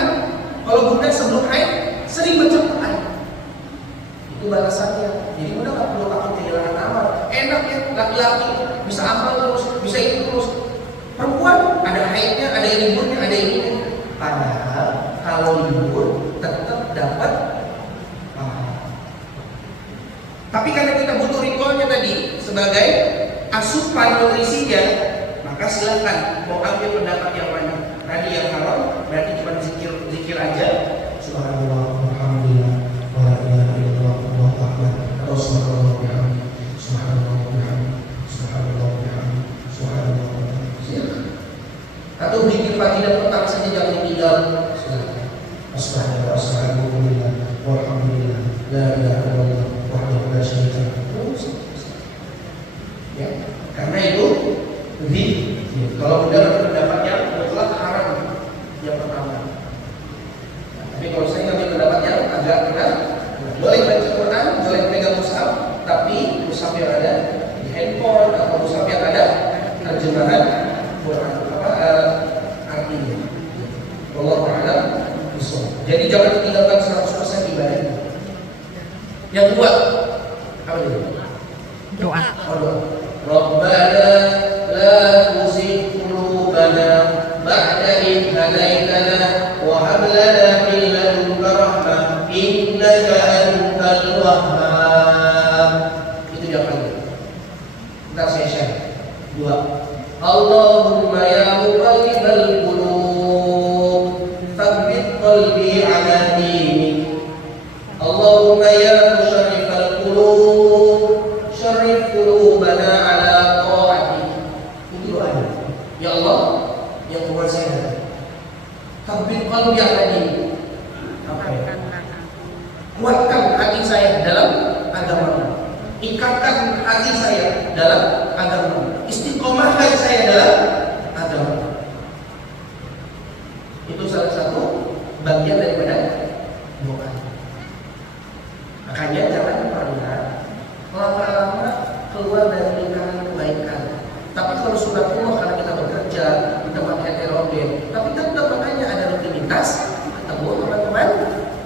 Kalau bunda sebelum haid sering baca Quran, itu balasannya. Jadi bunda nggak perlu takut kehilangan amal. Enak ya, laki-laki bisa amal terus, bisa itu terus. Perempuan ada haidnya, ada yang liburnya, ada yang ini. Padahal kalau libur tetap dapat pahala. Tapi karena kita butuh ritualnya tadi sebagai asupan nutrisinya, maka silakan mau ambil pendapat yang mana. Tadi yang haram berarti cuma zikir aja. Subhanallah, alhamdulillah, wa la ilaha illallah, wallahu akbar. Atau subhanallah bihamdi, subhanallah bihamdi, subhanallah bihamdi, subhanallah bihamdi. Atau zikir pagi dan petang saja jangan ditinggal. Silakan. Alhamdulillah, walhamdulillah, la ilaha illallah, wahdahu la syarika lahu. Ya, karena itu kalau mendapat pendapat yang mutlak haram yang pertama. Tapi kalau saya ngambil pendapat yang agak benar, boleh baca Quran, boleh pegang mushaf, tapi mushaf yang ada di handphone atau mushaf yang ada terjemahan Quran artinya. Wallahu a'lam bishawab. Jadi jangan tinggalkan 100% ibadah. Yang kedua, apa itu? Doa. Doa. Rabbana la tuzigh qulubana ba'da idh hadaytana wa hab lana min ladunka rahmah innaka antal wahhab. Itu jawabannya. Ntar saya share. Dua. Allahumma ya muqallibal qulub tsabbit qalbi ala dinik. Allahumma ya musharrifal qulub syarrif qulubana ala ta'atik. Itu doanya. Ya Allah, yang membuat saya tsabbit qalbi ala dinik. Apa ya? Kuatkan hati saya dalam agama. Ikatkan hati saya dalam agama. Istiqomahkan saya dalam agama. Itu salah satu bagian daripada doa. Makanya jangan pernah lama-lama keluar dari lingkaran kebaikan. Tapi kalau sunatullah karena kita bekerja, kita pakai teroboh, tapi tetap makanya ada rutinitas ketemu teman-teman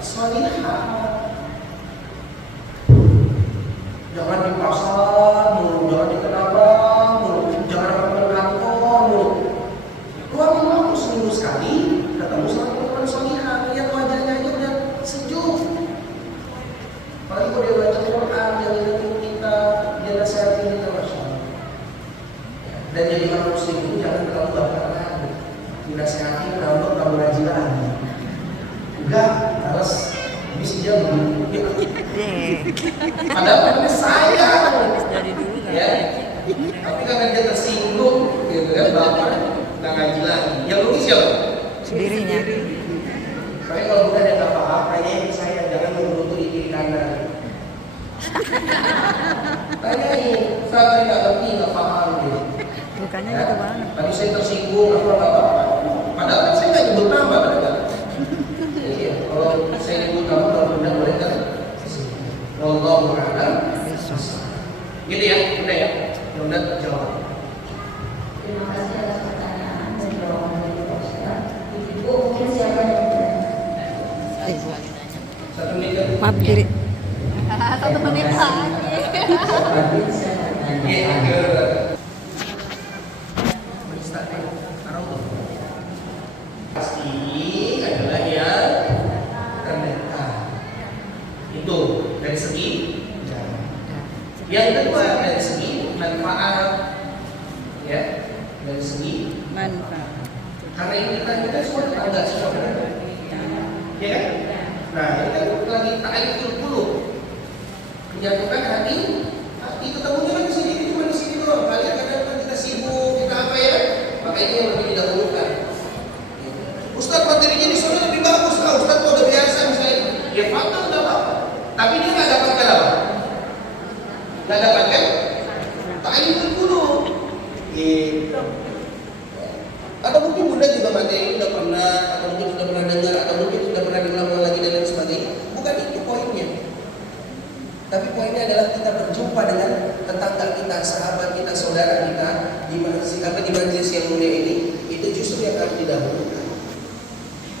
salihah. Jangan di pasar mulu, jangan di kenabang mulu, jangan di kantor mulu. Luangin waktu seminggu sekali ketemu sama teman-teman salihah, lihat wajahnya aja udah sejuk. Apalagi kalau dia baca Quran, dia ingetin kita, dia nasihatin kita, Masya Allah. Dan jadi orang muslim itu jangan terlalu baperan. Dinasihati, ngambek, kamu rajin lagi. Enggak, harus habis dia begitu. Padahal saya dari dulu kan. ya. Tapi karena dia tersinggung gitu kan, baper, nggak ngaji lagi. Yang rugi siapa? Sendirinya. Tapi kalau bukan yang nggak paham, tanyain saya, jangan mengurutu di kiri kanan. Tanyain, saya nggak ngerti, nggak paham gitu. Bukannya Ya, gitu banget. tadi saya tersinggung, apa nggak apa-apa. Padahal kan saya nggak nyebut nama, kan? Iya, kalau saya nyebut nama, kalau benar boleh kan? Wallahu a'lam. Gitu ya, udah ya, udah terjawab. Terima kasih atas pertanyaan dan jawaban dari Pak Ustaz. Ibu mungkin siapa yang bertanya? Satu menit. Maaf diri. 1 menit lagi. Iya, pasti adalah yang terdekat. Itu dari segi jarak. Yang kedua dari segi manfaat, ya, dari segi Manfaat. karena ini kita semua tetangga semua, ya kan? Nah, ini kan lagi ta'aliful qulub. Menyatukan hati ketemunya kan di sini, cuma di sini doang. Kalian kadang-kadang kita sibuk, kita apa ya? Maka ini yang lebih didahulukan. Ustaz materinya di sana lebih bagus lah. Ustaz kalau udah biasa misalnya, ya fakta udah apa? Tapi dia nggak dapatkan apa? Nggak dapatkan ta'aliful qulub. Gitu. Atau mungkin bunda juga materi udah pernah, atau mungkin sudah pernah dengar, atau mungkin sudah pernah diulang lagi dan lain sebagainya. Bukan itu poinnya. Tapi poinnya adalah kita berjumpa dengan tetangga kita, sahabat kita, saudara kita di majelis yang mulia ini. Itu justru yang harus didahulukan.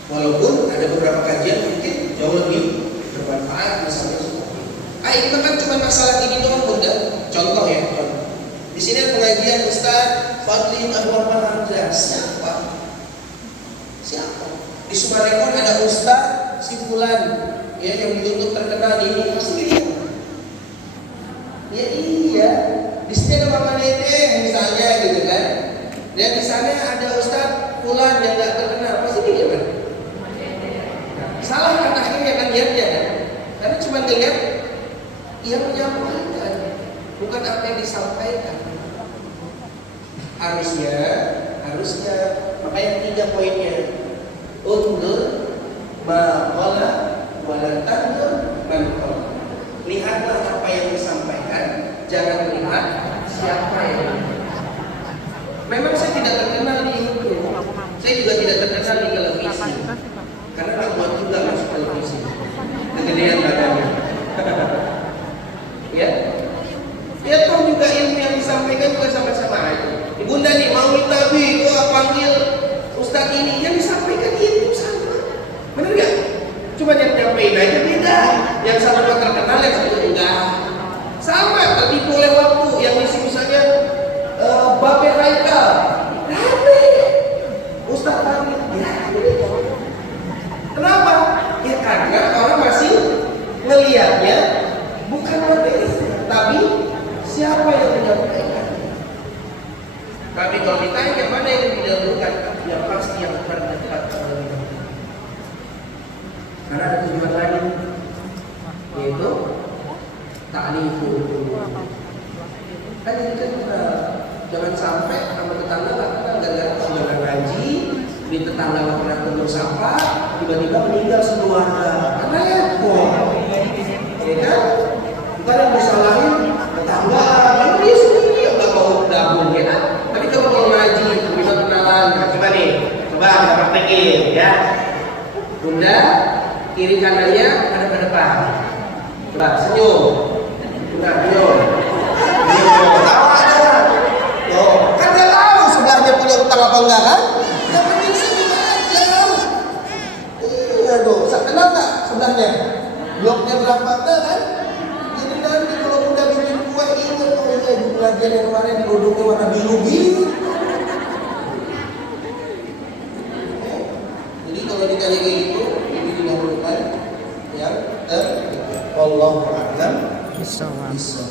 Walaupun ada beberapa kajian mungkin jauh lebih bermanfaat, misalnya seperti itu. Kita kan cuma masalah ini doang bunda. Contoh ya, contoh. Di sini ada pengajian Ustaz Fadli Ahmad Hamzah. Siapa? Di Sumarekon ada Ustaz si Fulan ya, yang dituntut terkenal ini, pasti dia. Ya iya. Di sini ada Mama Dede misalnya gitu kan. Dan di sana ada Ustaz Fulan yang nggak terkenal, pasti dia kan. Salah kan akhirnya kan lihatnya kan. Karena cuma dilihat ia menyampaikan, bukan apa yang disampaikan. Harusnya makanya 3 poinnya. Undur maqala wala tandur man qala. Lihatlah apa yang disampaikan, jangan lihat siapa yang. Memang saya tidak terkenal di YouTube, saya juga tidak terkenal di televisi, karena tak buat juga masuk televisi, kegedean badannya. Ya tahu juga ilmu yang disampaikan juga sama-sama aja. Bunda nih mau minta panggil Ustaz ini, yang disampaikan itu sama, benar nggak? Cuma yang nyampein aja beda. Yang satu terkenal, yang satu enggak. Sama, tertipu oleh waktu. Yang isi misalnya Bape Haikal, rame. Ustaz Hamid, kenapa? Ya karena orang masih ngelihatnya bukan materi, tapi siapa yang menyampaikan. Tapi kalau ditanya mana yang didahulukan, ya pasti yang terdekat terlebih dahulu. Karena ada tujuan lain, yaitu ta'aliful qulub. Kan jadi kan jangan sampai sama tetangga nggak kenal gara-gara panggilan ngaji, di tetangga nggak pernah tegur sapa, tiba-tiba meninggal sekeluarga. Karena ya kan? Bukan yang disalahin tetangga, lalu dia sendiri yang nggak mau gabung ya kan? Tapi kalau ngaji, bisa kenalan. Nah, coba kita praktekin ya. Bunda, kiri kanannya ada ke depan. Coba senyum. Bunda, senyum. Tawa aja. Kan dia tahu sebelahnya punya utang apa enggak kan? Yang penting senyum aja. Iya tuh, kenal nggak sebelahnya? Bloknya berapa kan? Jadi nanti kalau Bunda bikin kue ingat iya di pengajian yang kemarin kerudungnya warna biru. Jadi kalau ditanya kayak gitu, ini didahulukan yang wallahu a'lam Bisawab. Terima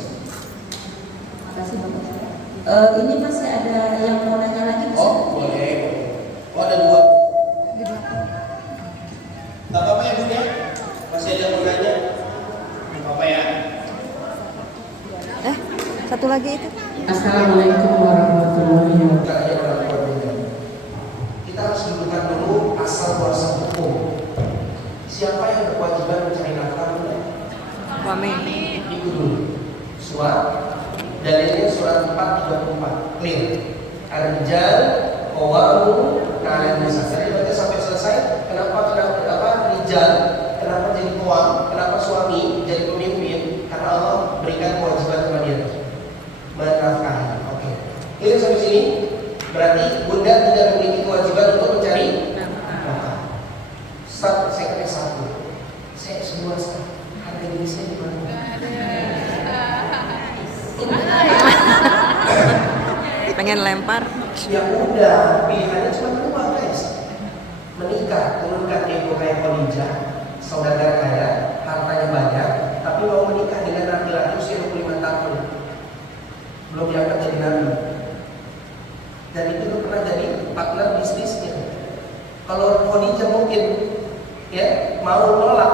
kasih Bapak. Ini masih ada yang mau nanya lagi? Oh boleh. Oh ada 2. Gak apa-apa ya Bunda? Masih ada yang mau nanya? Gak apa-apa ya. Satu lagi itu. Assalamualaikum warahmatullahi wabarakatuh. Kita harus dudukkan dulu asal kuasa hukum. Siapa yang berkewajiban mencari nafkah? Suami. Itu dulu. Surat. Dalilnya surat 4:34. Clear. Ar-rijal qawwamun 'alan nisa. Jadi baca sampai selesai. Kenapa rijal? Kenapa jadi qawwam? Kenapa suami jadi pemimpin? Karena Allah berikan kewajiban kepada dia menafkahi. Oke. Clear sampai sini? Berarti Bunda tidak memiliki kewajiban untuk mencari nafkah. Saya kena satu. Saya semua harga diri saya di mana? Pengen lempar. Ya udah, pilihannya cuma 2 guys. Menikah, turunkan ego kayak Khadijah, saudagar kaya, hartanya banyak, tapi mau menikah dengan laki-laki usia 25 tahun, belum diangkat jadi nabi. Dan itu tuh pernah jadi partner bisnisnya. Kalau Khadijah mungkin ya mau nolak,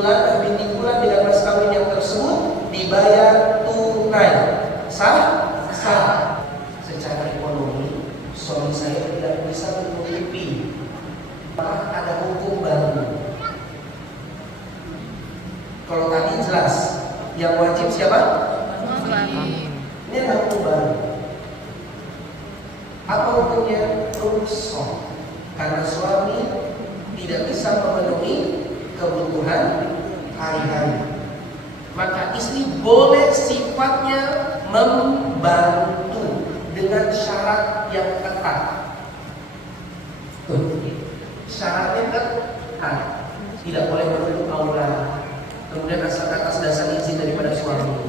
Fulan binti Fulan dengan mas kawin yang tersebut dibayar tunai. Sah? Sah. Secara ekonomi suami saya tidak bisa menutupi, maka ada hukum baru. Kalau tadi jelas yang wajib siapa? Suami. Ini ada hukum baru. Apa hukumnya? Rukhsah. Karena suami tidak bisa memenuhi kebutuhan hari-hari, maka istri boleh sifatnya membantu dengan syarat yang ketat. Syaratnya ketat, tidak boleh menutup aurat, kemudian atas dasar izin daripada suami,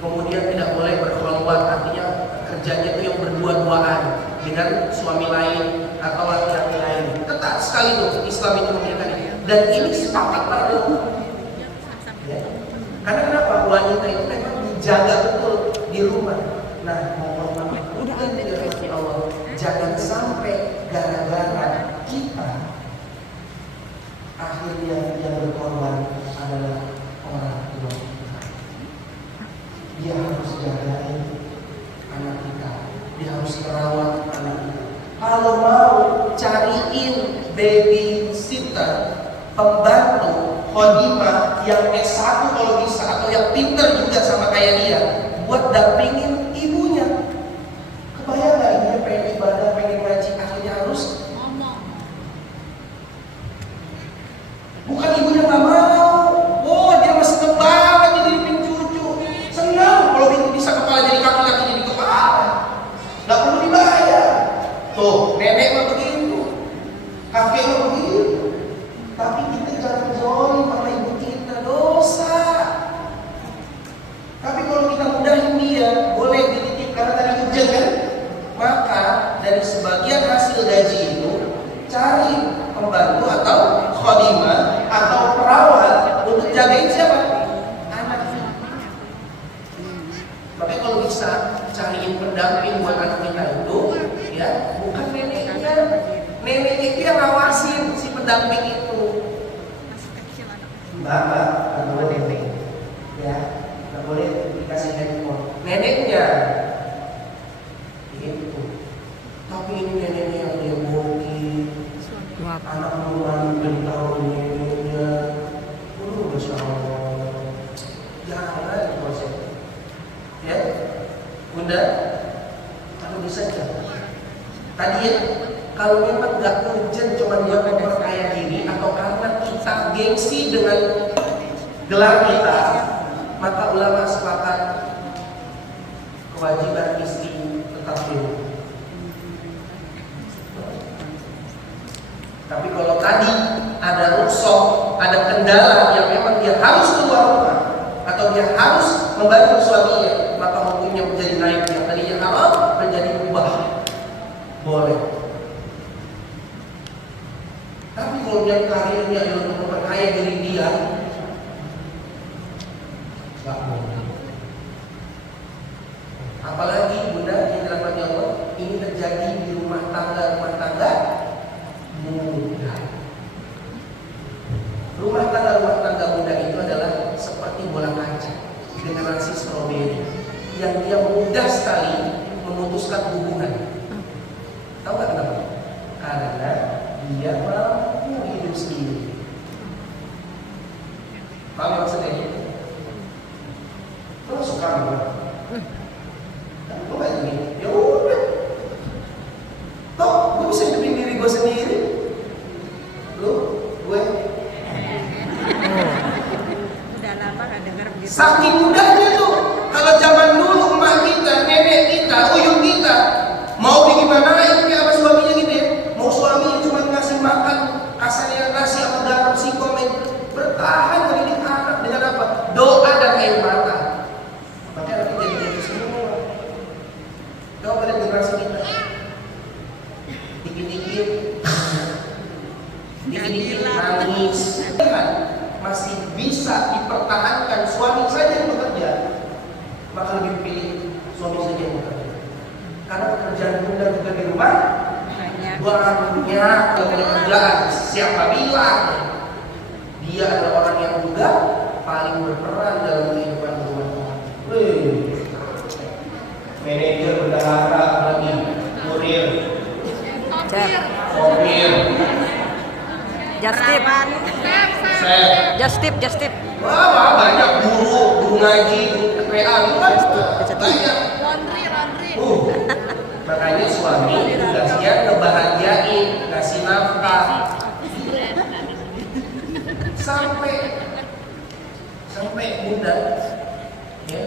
kemudian tidak boleh berkhulwat, artinya kerjanya itu yang berdua-duaan dengan suami lain atau laki-laki lain. Ketat sekali tuh Islam itu memberikan ini, dan ini sepakat para ulama. Ya. Karena kenapa? Wanita itu memang dijaga betul di rumah. Nah, mohon maaf, udah ada dirahmati Allah. Jangan sampai gara-gara kita akhirnya yang berkorban adalah orang tua kita. Dia harus jagain anak kita, dia harus merawat anak kita. Kalau mau cariin babysitter, pembantu, khodimah yang S1 kalau bisa, atau yang pinter juga sama kayak dia, buat dampingin ibunya. Kebayang gak ibunya pengen ibadah, pengen ngaji, akhirnya harus Ngomong. bukan ibunya gak mau. Oh, dia masih banget jadi cucu. Senang kalau itu bisa kepala jadi kaki, kaki jadi kepala. Gak perlu dibayar. Tuh, nenek mah begitu, kakek mah begitu. Tapi kita jangan zolim sama ibu kita, dosa. Tapi kalau kita mudahin dia, boleh dititip karena tadi hujan kan? Maka dari sebagian hasil gaji itu, cari pembantu atau khodimah atau perawat untuk jagain siapa? Anaknya. Makanya kalau bisa cariin pendamping buat anak kita itu, ya bukan neneknya. Neneknya itu yang ngawasin si pendamping itu. Bapak nggak boleh nenek, ya nggak boleh dikasih handphone. Neneknya, itu. Tapi ini neneknya yang dia bohongin. Anak perempuan beritahu neneknya, Masya Allah. Jangan proses. Ya, Bunda, kalau bisa jangan. Tadi ya, kalau memang nggak urgent cuma dia memperkaya diri atau karena kita gengsi dengan gelar kita, maka ulama sepakat kewajiban istri tetap di rumah. Tapi kalau tadi ada rukhsah, ada kendala yang memang dia harus keluar rumah atau dia harus membantu suaminya, maka hukumnya menjadi naik, yang tadinya haram menjadi mubah. Boleh. Tapi kalau dia karirnya untuk memperkaya diri dia, nggak boleh. Apalagi Bunda yang dirahmati Allah, ini terjadi di rumah tangga muda. Rumah tangga muda itu adalah seperti bola kaca, generasi stroberi yang dia mudah sekali memutuskan hubungan. Tahu nggak kenapa? Karena dia mampu hidup sendiri. Paham maksudnya? Lo suka sama gue? Lo kayak gini, ya udah. Toh, gue bisa hidupin diri gue sendiri. Lo, gue. Udah lama gak denger begitu. Saking mudahnya tuh. Kalau zaman dulu emak kita, nenek kita, uyun kita, mau gimana itu kayak apa suaminya gitu ya. Mau suaminya cuma ngasih makan, kasarnya nasi sama garam singkong, bertahan mendidik anak dengan apa? Doa dan air mata. Makanya anak kita jadi semua. Coba pada generasi kita, dikit-dikit nangis, masih bisa dipertahankan suami saja yang bekerja, maka lebih pilih suami saja yang bekerja. Karena pekerjaan Bunda juga di rumah banyak, banyak kerjaan. Siapa bilang Dia adalah orang yang juga paling berperan dalam kehidupan rumah tangga. Manajer, bendahara, lagi kurir, Chef. sopir, Just tip. chef. Just tip. Wah, banyak guru ngaji, guru PA, banyak. Makanya suami tugasnya ngebahagiain, ngasih nafkah. Sampai bunda, ya,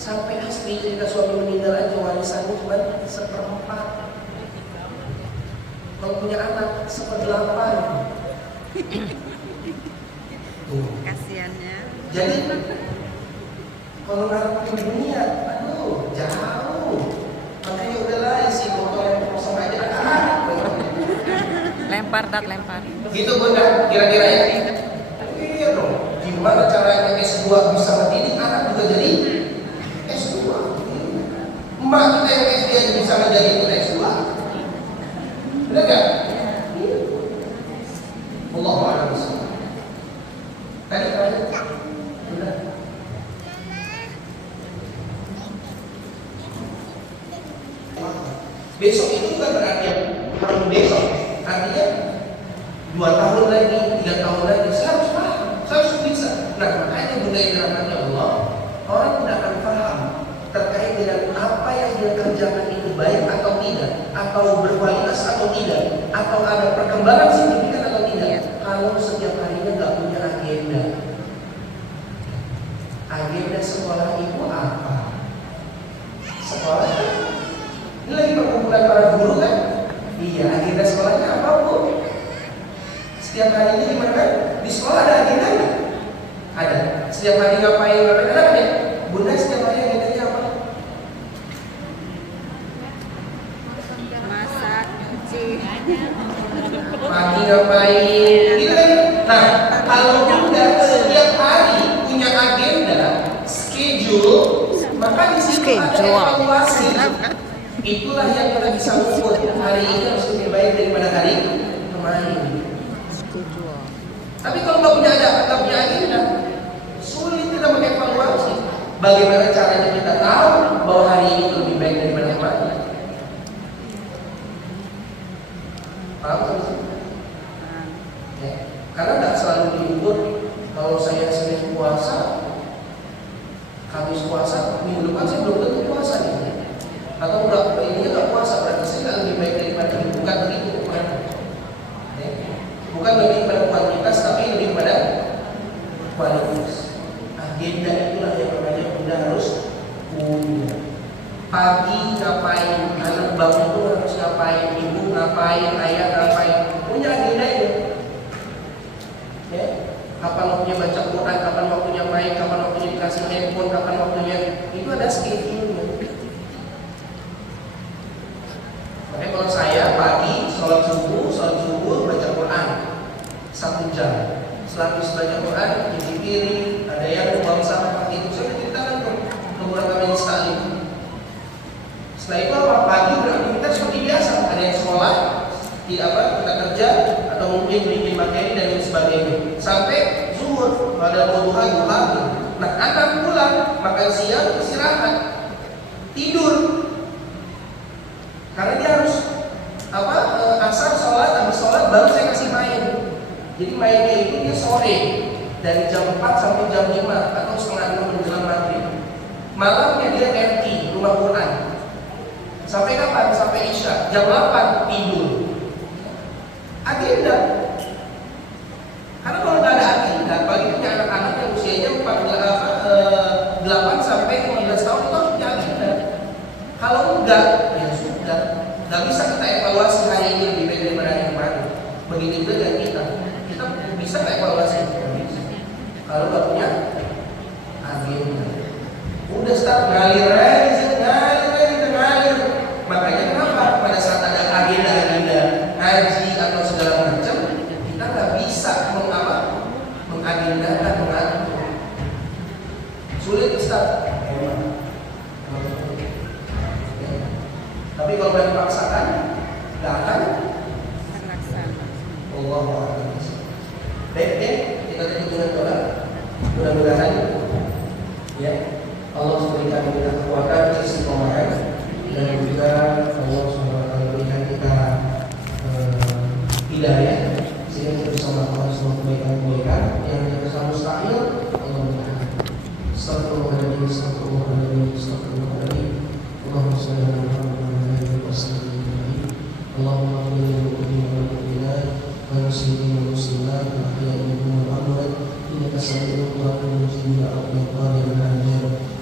sampai istri ketika suami meninggal aja warisannya cuma 1/4. Kalau punya anak 1/8. Kasiannya. Jadi kalau ngarepin dunia, aduh jauh. Makanya udahlah isi botol yang kosong aja. Lempar, lempar. Gitu bunda, kira-kira ya. Iya dong. Gimana caranya S2 bisa mendidik anak juga jadi S2? Emak kita yang SD aja bisa menjadi S2. Benar nggak? Allahu a'lam bishawab. Tadi terakhir, benar. Besok itu bukan berarti tahun besok, artinya 2 tahun lagi, 3 tahun lagi, saya harus paham, saya harus bisa. Nah, makanya bunda yang dirahmati Allah, orang tidak akan paham terkait dengan apa yang dia kerjakan itu baik atau tidak, atau berkualitas atau tidak, atau ada perkembangan signifikan atau tidak, kalau setiap harinya nggak punya agenda. Agenda sekolah itu apa? Sekolah ini lagi perkumpulan para guru kan? Iya, agenda sekolahnya apa bu? Setiap harinya gimana? Di sekolah ada agenda nggak? Ada. Setiap hari ngapain? Ada kan ya? Bunda setiap hari agendanya apa? Masak, cuci. Pagi ngapain? Gitu kan? Nah, kalau bunda setiap hari punya agenda, schedule, maka di situ ada evaluasi. Itulah yang kita bisa ukur hari ini harus lebih baik daripada hari kemarin. Tapi kalau nggak punya agenda, sulit kita mengevaluasi. Bagaimana caranya kita tahu bahwa hari ini lebih baik daripada kemarin? Paham kan? Ya. Karena nggak selalu diukur. Kalau saya Senin puasa, Kamis puasa, minggu depan saya belum tentu puasa nih. Atau ini nggak puasa, berarti saya nggak lebih baik daripada ini. Bukan begitu, bukan. Ya. Bukan lebih pada kuantitas, tapi lebih pada kualitas. Agenda itulah yang namanya bunda harus punya. Pagi ngapain, anak bangun itu harus ngapain, ibu ngapain, ayah ngapain, punya agendanya. Ya. Kapan waktunya baca Quran, kapan waktunya main, kapan waktunya dikasih handphone, kapan waktunya, itu ada schedule-nya. Makanya kalau saya pagi sholat subuh baca Quran 1 jam. Setelah habis baca Quran, cuci piring, ada yang buang sampah, itu saya ceritakan ke beberapa majelis taklim. Setelah itu apa? Pagi beraktivitas seperti biasa. Ada yang sekolah, kita kerja, atau mungkin bikin materi dan lain sebagainya. Sampai zuhur, pada duha. Nah, anak pulang, makan siang, istirahat, tidur. Karena dia harus asar sholat, habis sholat baru saya kasih main. Jadi mainnya itu dia sore dari jam 4 sampai jam 5 atau setengah 6 menjelang maghrib. Malamnya dia RT, rumah Quran. Sampai kapan? Sampai Isya. Jam 8 tidur. Agenda. Karena kalau nggak ada agenda, bagi punya anak-anak yang usianya 8 sampai 15 tahun itu harus punya agenda. Kalau enggak, ya sudah. Nggak bisa kita evaluasi hari ini lebih baik daripada hari kemarin. Begitu juga dengan kita. Kita bisa nggak evaluasi? Kalau nggak punya agenda, udah start ngalir aja. Makanya kenapa pada saat ada agenda ngaji atau segala macam, kita nggak bisa mengagendakan, mengatur. Sulit Ustaz. Tapi kalau nggak dipaksakan, nggak akan Terlaksana. Allah. Baik, kita bersama semua kebaikan-kebaikan yang kita mustahil. Astagfirullahaladzim, astagfirullahaladzim, astagfirullahaladzim. Allahumma shalli ala Muhammad wa sallim. Allahumma qul lil mu'minina wal mu'minat wal muslimina wal muslimat wal ahya'i minhum wal amwat innaka sami'un qaribun mujibul da'wat.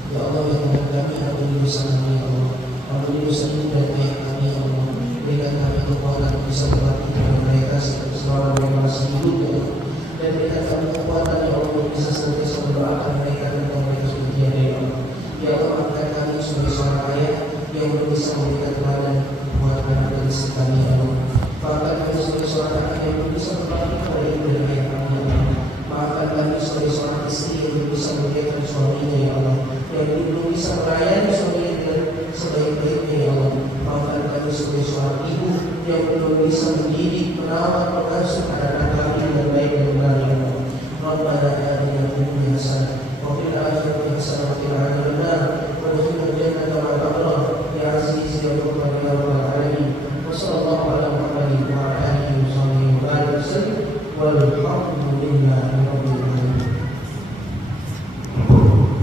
Ya Allah, ya Tuhan kami, ampuni dosa kami ya Allah. Ampuni dosa ini dan ayat kami ya Allah. Berikan kami kekuatan bisa berbakti kepada mereka selama mereka masih hidup ya Allah. Dan berikan kami kekuatan ya Allah untuk bisa senantiasa mendoakan mereka ketika mereka sudah tiada ya Allah. Ya Allah, angkat kami sebagai seorang ayah yang belum bisa memberikan teladan buat anak dan istri kami ya Allah. Maafkan kami sebagai seorang anak yang belum bisa berbakti kepada ibu dan ayah kami ya Allah. Maafkan kami sebagai seorang istri yang belum bisa memberikan suaminya ya Allah, yang belum bisa melayani suaminya dengan sebaik-baiknya ya Allah. Maafkan kami sebagai seorang ibu yang belum bisa mendidik, merawat, mengasuh anak-anak kami dengan baik dan benar ya